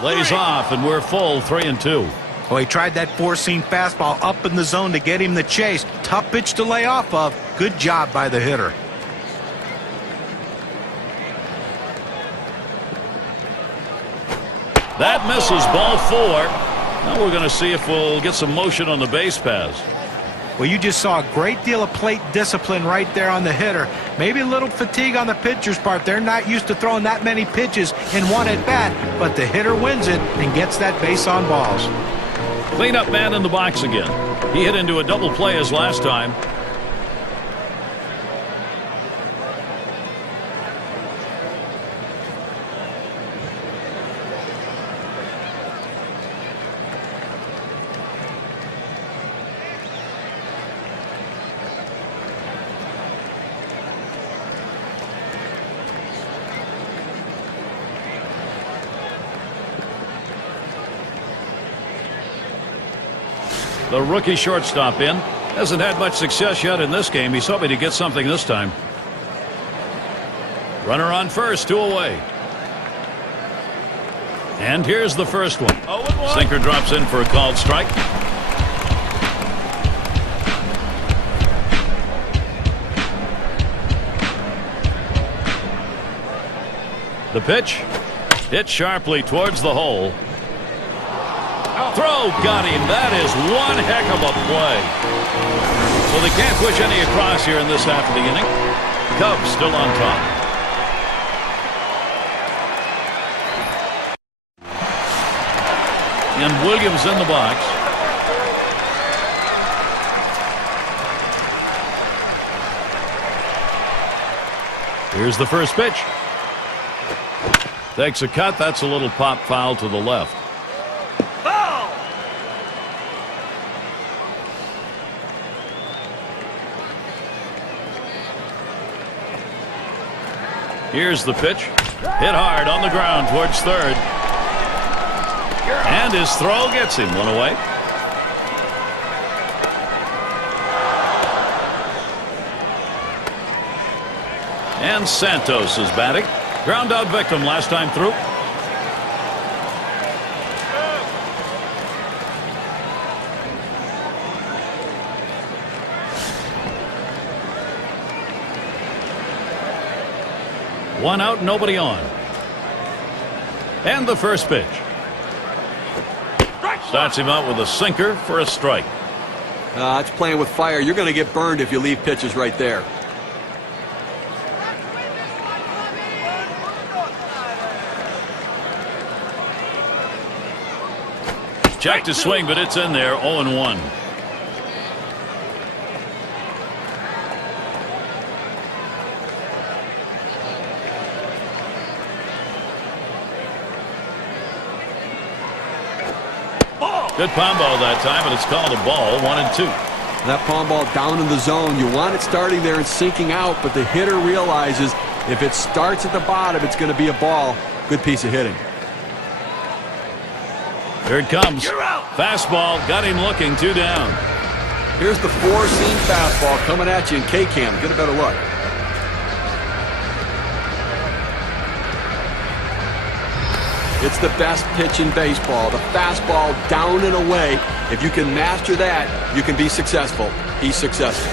Lays off, and we're full 3-2. Well, he tried that four-seam fastball up in the zone to get him the chase. Tough pitch to lay off of. Good job by the hitter. That misses, ball 4. Now we're going to see if we'll get some motion on the base paths. Well, you just saw a great deal of plate discipline right there on the hitter. Maybe a little fatigue on the pitcher's part. They're not used to throwing that many pitches in one at bat, but the hitter wins it and gets that base on balls. Cleanup man in the box again. He hit into a double play as last time. The rookie shortstop in. Hasn't had much success yet in this game. He's hoping to get something this time. Runner on first, 2 away. And here's the first one. Sinker drops in for a called strike. The pitch hit sharply towards the hole. Throw got him. That is one heck of a play. So they can't push any across here in this half of the inning. Cubs still on top. And Williams in the box. Here's the first pitch. Takes a cut. That's a little pop foul to the left. Here's the pitch. Hit hard on the ground towards third. And his throw gets him 1 away. And Santos is batting. Ground out victim last time through. One out, nobody on. And the first pitch. Starts him out with a sinker for a strike. It's playing with fire. You're going to get burned if you leave pitches right there. Check to swing, but it's in there. 0-1. Good palm ball that time, but it's called a ball. 1-2. That palm ball down in the zone. You want it starting there and sinking out, but the hitter realizes if it starts at the bottom, it's going to be a ball. Good piece of hitting. Here it comes. Fastball. Got him looking. 2 down. Here's the four-seam fastball coming at you in K-Cam. Get a better look. It's the best pitch in baseball. The fastball down and away. If you can master that, you can be successful. He's successful.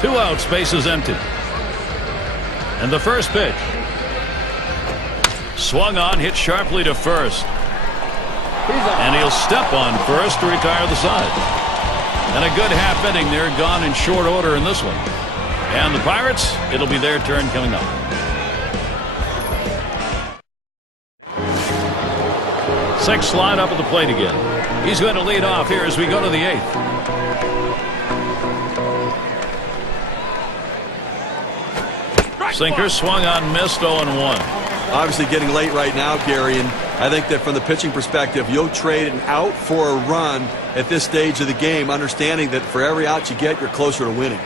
2 outs, bases empty. And the first pitch. Swung on, hit sharply to first. And he'll step on first to retire the side. And a good half inning there, gone in short order in this one. And the Pirates, it'll be their turn coming up. Sixth line up at the plate again. He's going to lead off here as we go to the 8th. Sinker swung on, missed. 0-1. Obviously getting late right now, Gary, and I think that from the pitching perspective, you'll trade an out for a run at this stage of the game, understanding that for every out you get, you're closer to winning.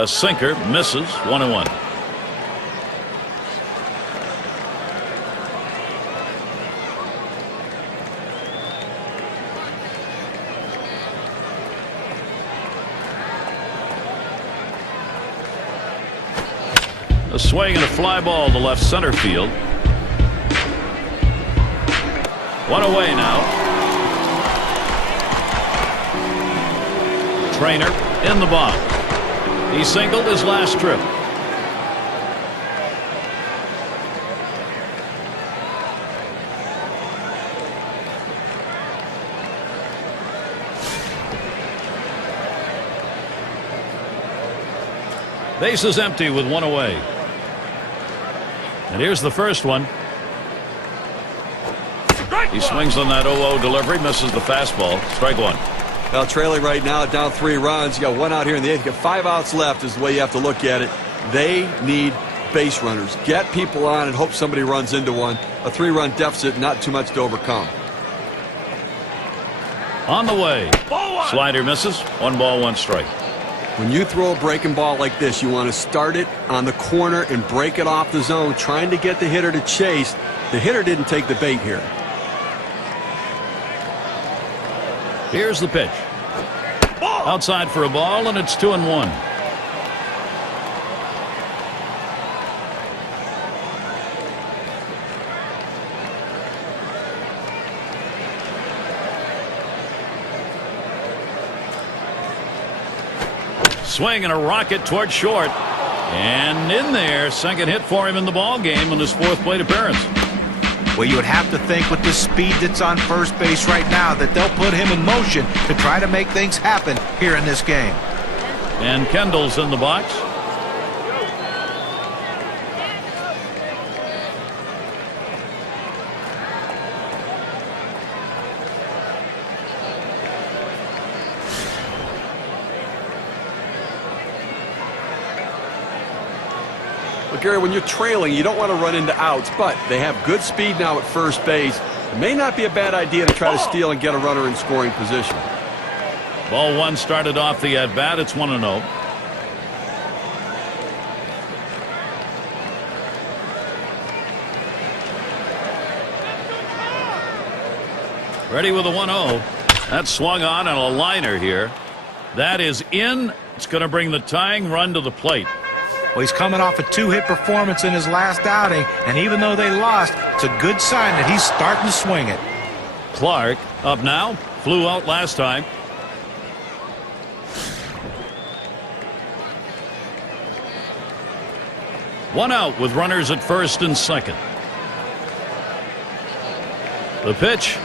A sinker misses. 1-1. A swing and a fly ball to left center field. One away now. Trainer in the box. He singled his last trip. Base is empty with one away. And here's the first one. He swings on that 0-0 delivery, misses the fastball. Strike one. Well, trailing right now, down 3 runs. You got 1 out here in the 8th. You got 5 outs left is the way you have to look at it. They need base runners. Get people on and hope somebody runs into one. A 3-run deficit, not too much to overcome. On the way. Slider misses. 1 ball, 1 strike. When you throw a breaking ball like this, you want to start it on the corner and break it off the zone, trying to get the hitter to chase. The hitter didn't take the bait here. Here's the pitch. Outside for a ball, and it's 2-1. Swing and a rocket toward short. And in there, second hit for him in the ball game in his 4th plate appearance. Well, you would have to think with the speed that's on first base right now that they'll put him in motion to try to make things happen here in this game. And Kendall's in the box. But Gary, when you're trailing, you don't want to run into outs, but they have good speed now at first base. It may not be a bad idea to try to steal and get a runner in scoring position. Ball 1 started off the at-bat. It's 1-0. Ready with a 1-0. That's swung on and a liner here. That is in. It's going to bring the tying run to the plate. Well, he's coming off a 2-hit performance in his last outing, and even though they lost, it's a good sign that he's starting to swing it. Clark up now. Flew out last time. One out with runners at first and second. The pitch.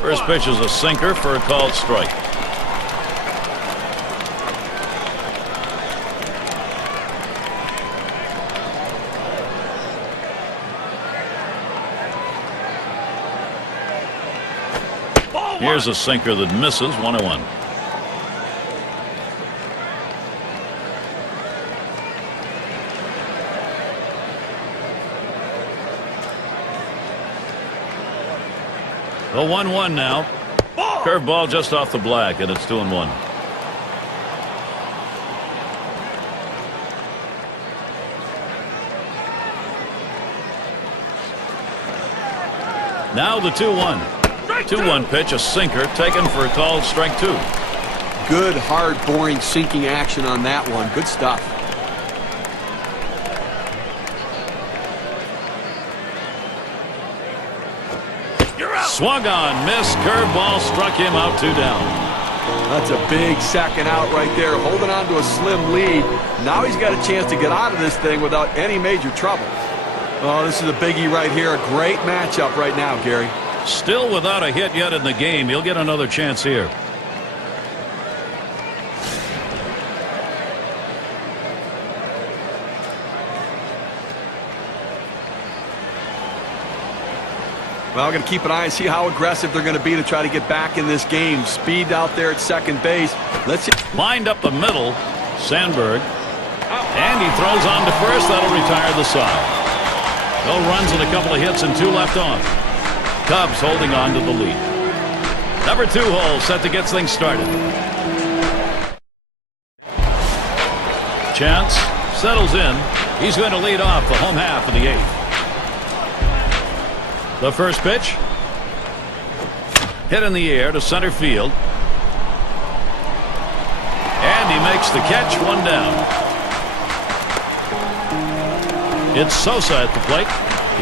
First pitch is a sinker for a called strike. Here's a sinker that misses. 1-1. The 1-1 now. Curveball just off the black, and it's 2-1. Now the 2-1. 2-1 pitch, a sinker taken for a called strike 2. Good, hard, boring, sinking action on that one. Good stuff. Swung on, missed, curveball struck him out, 2 down. That's a big second out right there, holding on to a slim lead. Now he's got a chance to get out of this thing without any major trouble. Oh, this is a biggie right here. A great matchup right now, Gary. Still without a hit yet in the game. He'll get another chance here. Well, I'm going to keep an eye and see how aggressive they're going to be to try to get back in this game. Speed out there at second base. Let's see. Lined up the middle. Sandberg. And he throws on to first. That'll retire the side. No runs and a couple of hits and 2 left on. Cubs holding on to the lead. Number 2 hole set to get things started. chance. Settles in. He's going to lead off the home half of the 8th. The first pitch. Hit in the air to center field. And he makes the catch, 1 down. It's Sosa at the plate.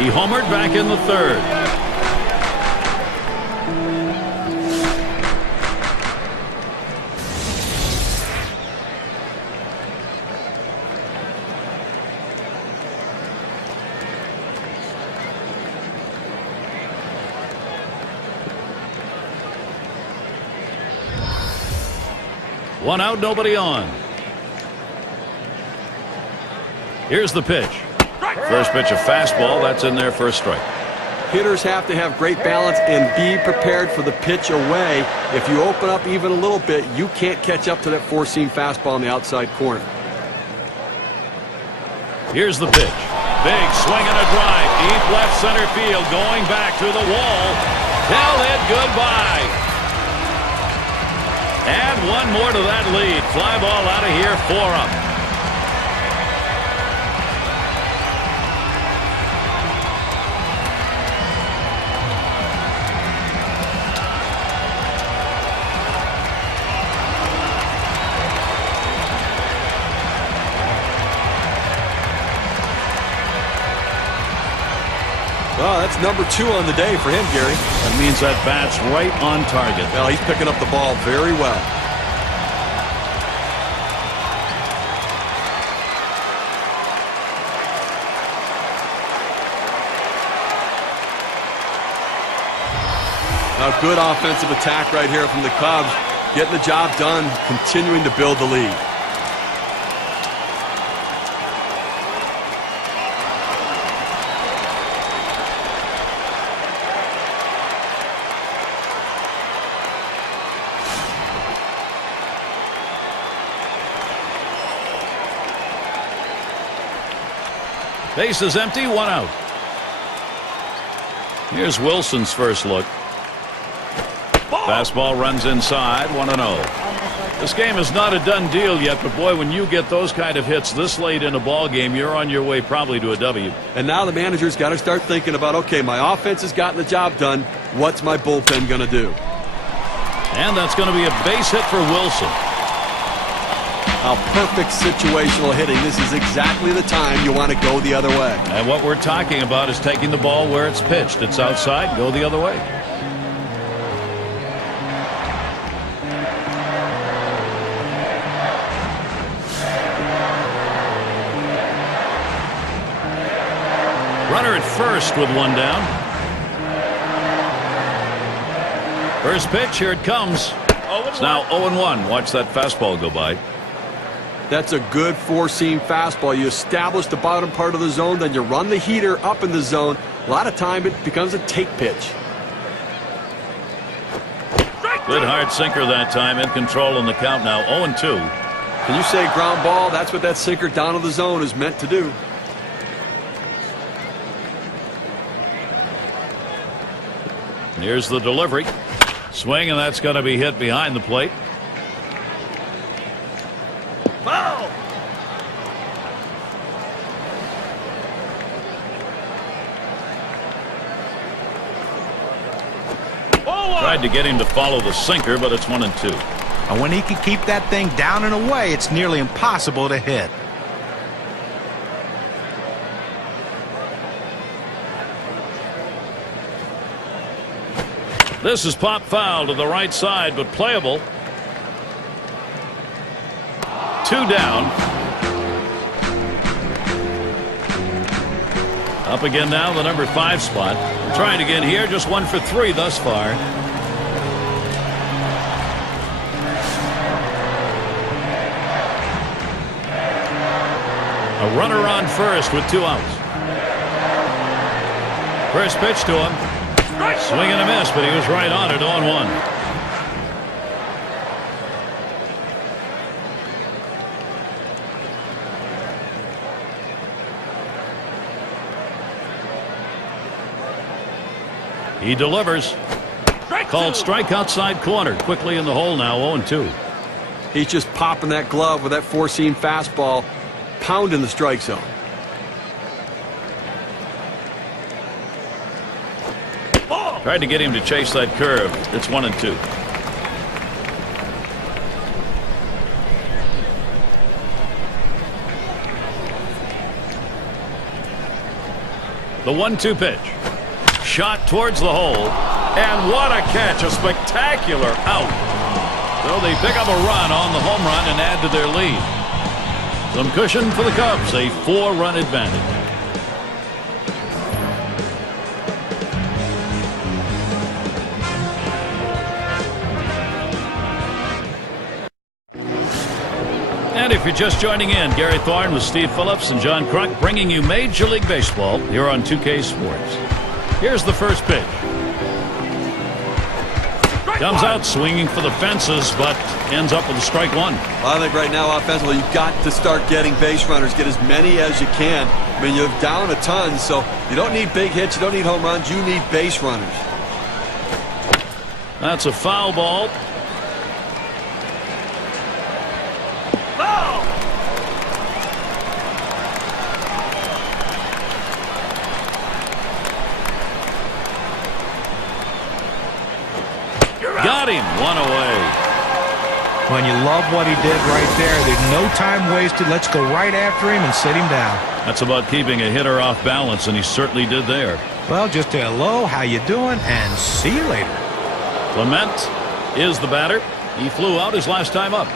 He homered back in the 3rd. One out, nobody on. Here's the pitch. First pitch, a fastball. That's in there for a strike. Hitters have to have great balance and be prepared for the pitch away. If you open up even a little bit, you can't catch up to that four-seam fastball in the outside corner. Here's the pitch. Big swing and a drive. Deep left center field. Going back to the wall. Tell it goodbye. And one more to that lead. Fly ball out of here, 4 up. Well, that's number 2 on the day for him, Gary. That means that bat's right on target. Well, he's picking up the ball very well. A good offensive attack right here from the Cubs. Getting the job done, continuing to build the lead. Base is empty, 1 out. Here's Wilson's first look. Fastball runs inside, 1-0. This game is not a done deal yet, but boy, when you get those kind of hits this late in a ball game, you're on your way probably to a W. And now the manager's got to start thinking about, okay, my offense has gotten the job done. What's my bullpen going to do? And that's going to be a base hit for Wilson. A perfect situational hitting. This is exactly the time you want to go the other way. And what we're talking about is taking the ball where it's pitched. It's outside, go the other way. Runner at first with 1 down. First pitch, here it comes. It's now 0-1. Watch that fastball go by. That's a good four-seam fastball. You establish the bottom part of the zone, then you run the heater up in the zone. A lot of time it becomes a take pitch. Good hard sinker that time, in control in the count now, 0-2. Can you say ground ball? That's what that sinker down to the zone is meant to do. Here's the delivery. Swing, and that's going to be hit behind the plate. Foul! Tried to get him to follow the sinker, but it's 1-2. And when he can keep that thing down and away, it's nearly impossible to hit. This is pop foul to the right side, but playable. 2 down. Up again now, the number 5 spot. Trying again here, just 1 for 3 thus far. A runner on first with 2 outs. First pitch to him. Swing and a miss, but he was right on it, 0-1. He delivers. Called strike outside corner. Quickly in the hole now, 0-2. He's just popping that glove with that four-seam fastball. pounding the strike zone. Tried to get him to chase that curve. It's 1-2. The 1-2 pitch. Shot towards the hole. And what a catch. A spectacular out. So they pick up a run on the home run and add to their lead. Some cushion for the Cubs. A 4-run advantage. And if you're just joining in, Gary Thorne with Steve Phillips and John Crunk bringing you Major League Baseball here on 2K Sports. Here's the first pitch. Comes out swinging for the fences, but ends up with a strike one. Well, I think right now, offensively, you've got to start getting base runners. Get as many as you can. I mean, you're down a ton, so you don't need big hits. You don't need home runs. You need base runners. That's a foul ball. Got him. One away. When you love what he did right there, there's no time wasted. Let's go right after him and sit him down. That's about keeping a hitter off balance, and he certainly did there. Well, just a hello, how you doing, and see you later. Clement is the batter. He flew out his last time up.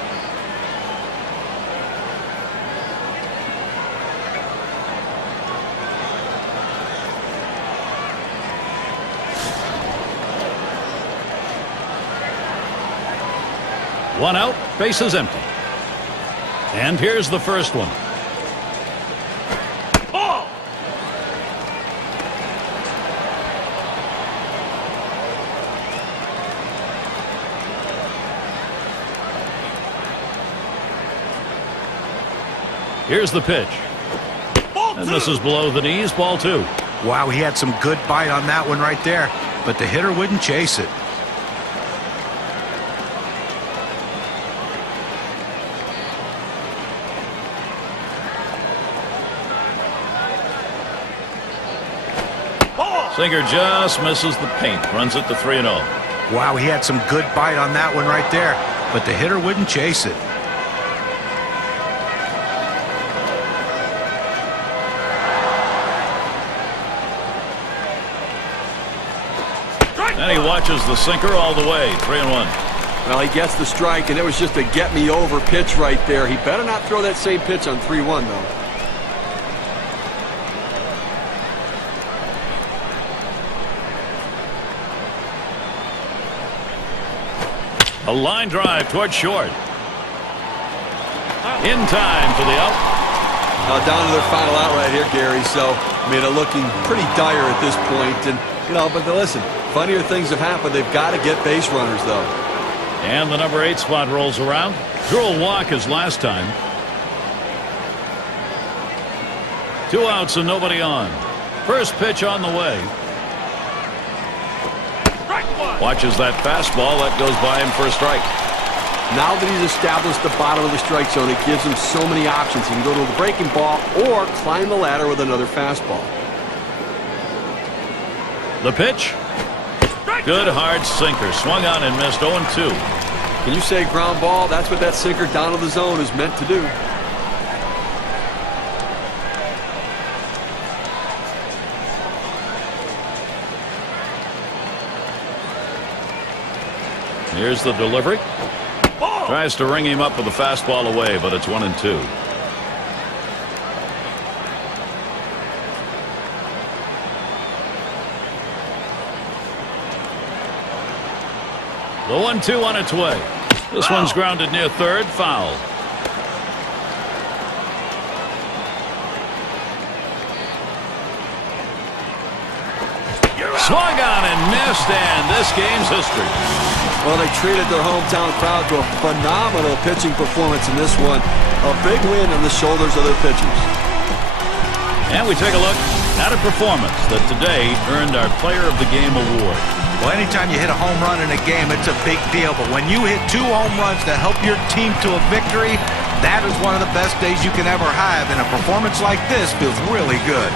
One out, bases empty. And here's the first one. Oh! Here's the pitch. And this is below the knees, ball two. Wow, he had some good bite on that one right there, but the hitter wouldn't chase it. Sinker just misses the paint. Runs it to 3-0. Wow, he had some good bite on that one right there, but the hitter wouldn't chase it. And he watches the sinker all the way. 3-1. Well, he gets the strike, and it was just a get-me-over pitch right there. He better not throw that same pitch on 3-1, though. A line drive towards short. In time for the out. Down to their final out right here, Gary. So, I mean, looking pretty dire at this point. And, you know, but listen, funnier things have happened. They've got to get base runners, though. And the number 8 spot rolls around. Drew a walk as last time. 2 outs and nobody on. First pitch on the way. Watches that fastball. That goes by him for a strike. Now that he's established the bottom of the strike zone, it gives him so many options. He can go to the breaking ball or climb the ladder with another fastball. The pitch. Good hard sinker. Swung on and missed. 0-2. Can you say ground ball? That's what that sinker down to the zone is meant to do. Here's the delivery. Tries to ring him up with a fastball away, but it's 1-2. The 1-2 on its way. This one's grounded near third. Foul. Swung on and missed, and this game's history. Well, they treated their hometown crowd to a phenomenal pitching performance in this one. A big win on the shoulders of their pitchers. And we take a look at a performance that today earned our Player of the Game award. Well, anytime you hit a home run in a game, it's a big deal. But when you hit 2 home runs to help your team to a victory, That is one of the best days you can ever have, and a performance like this feels really good.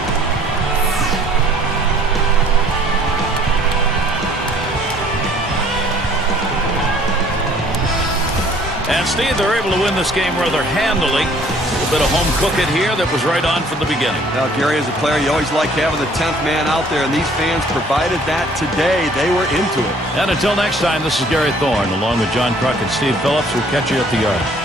And Steve, they're able to win this game rather handily. A little bit of home cooking here that was right on from the beginning. Now, Gary, as a player, you always like having the 10th man out there, and these fans provided that today. They were into it. And until next time, this is Gary Thorne, along with John Kruk and Steve Phillips. We'll catch you at the yard.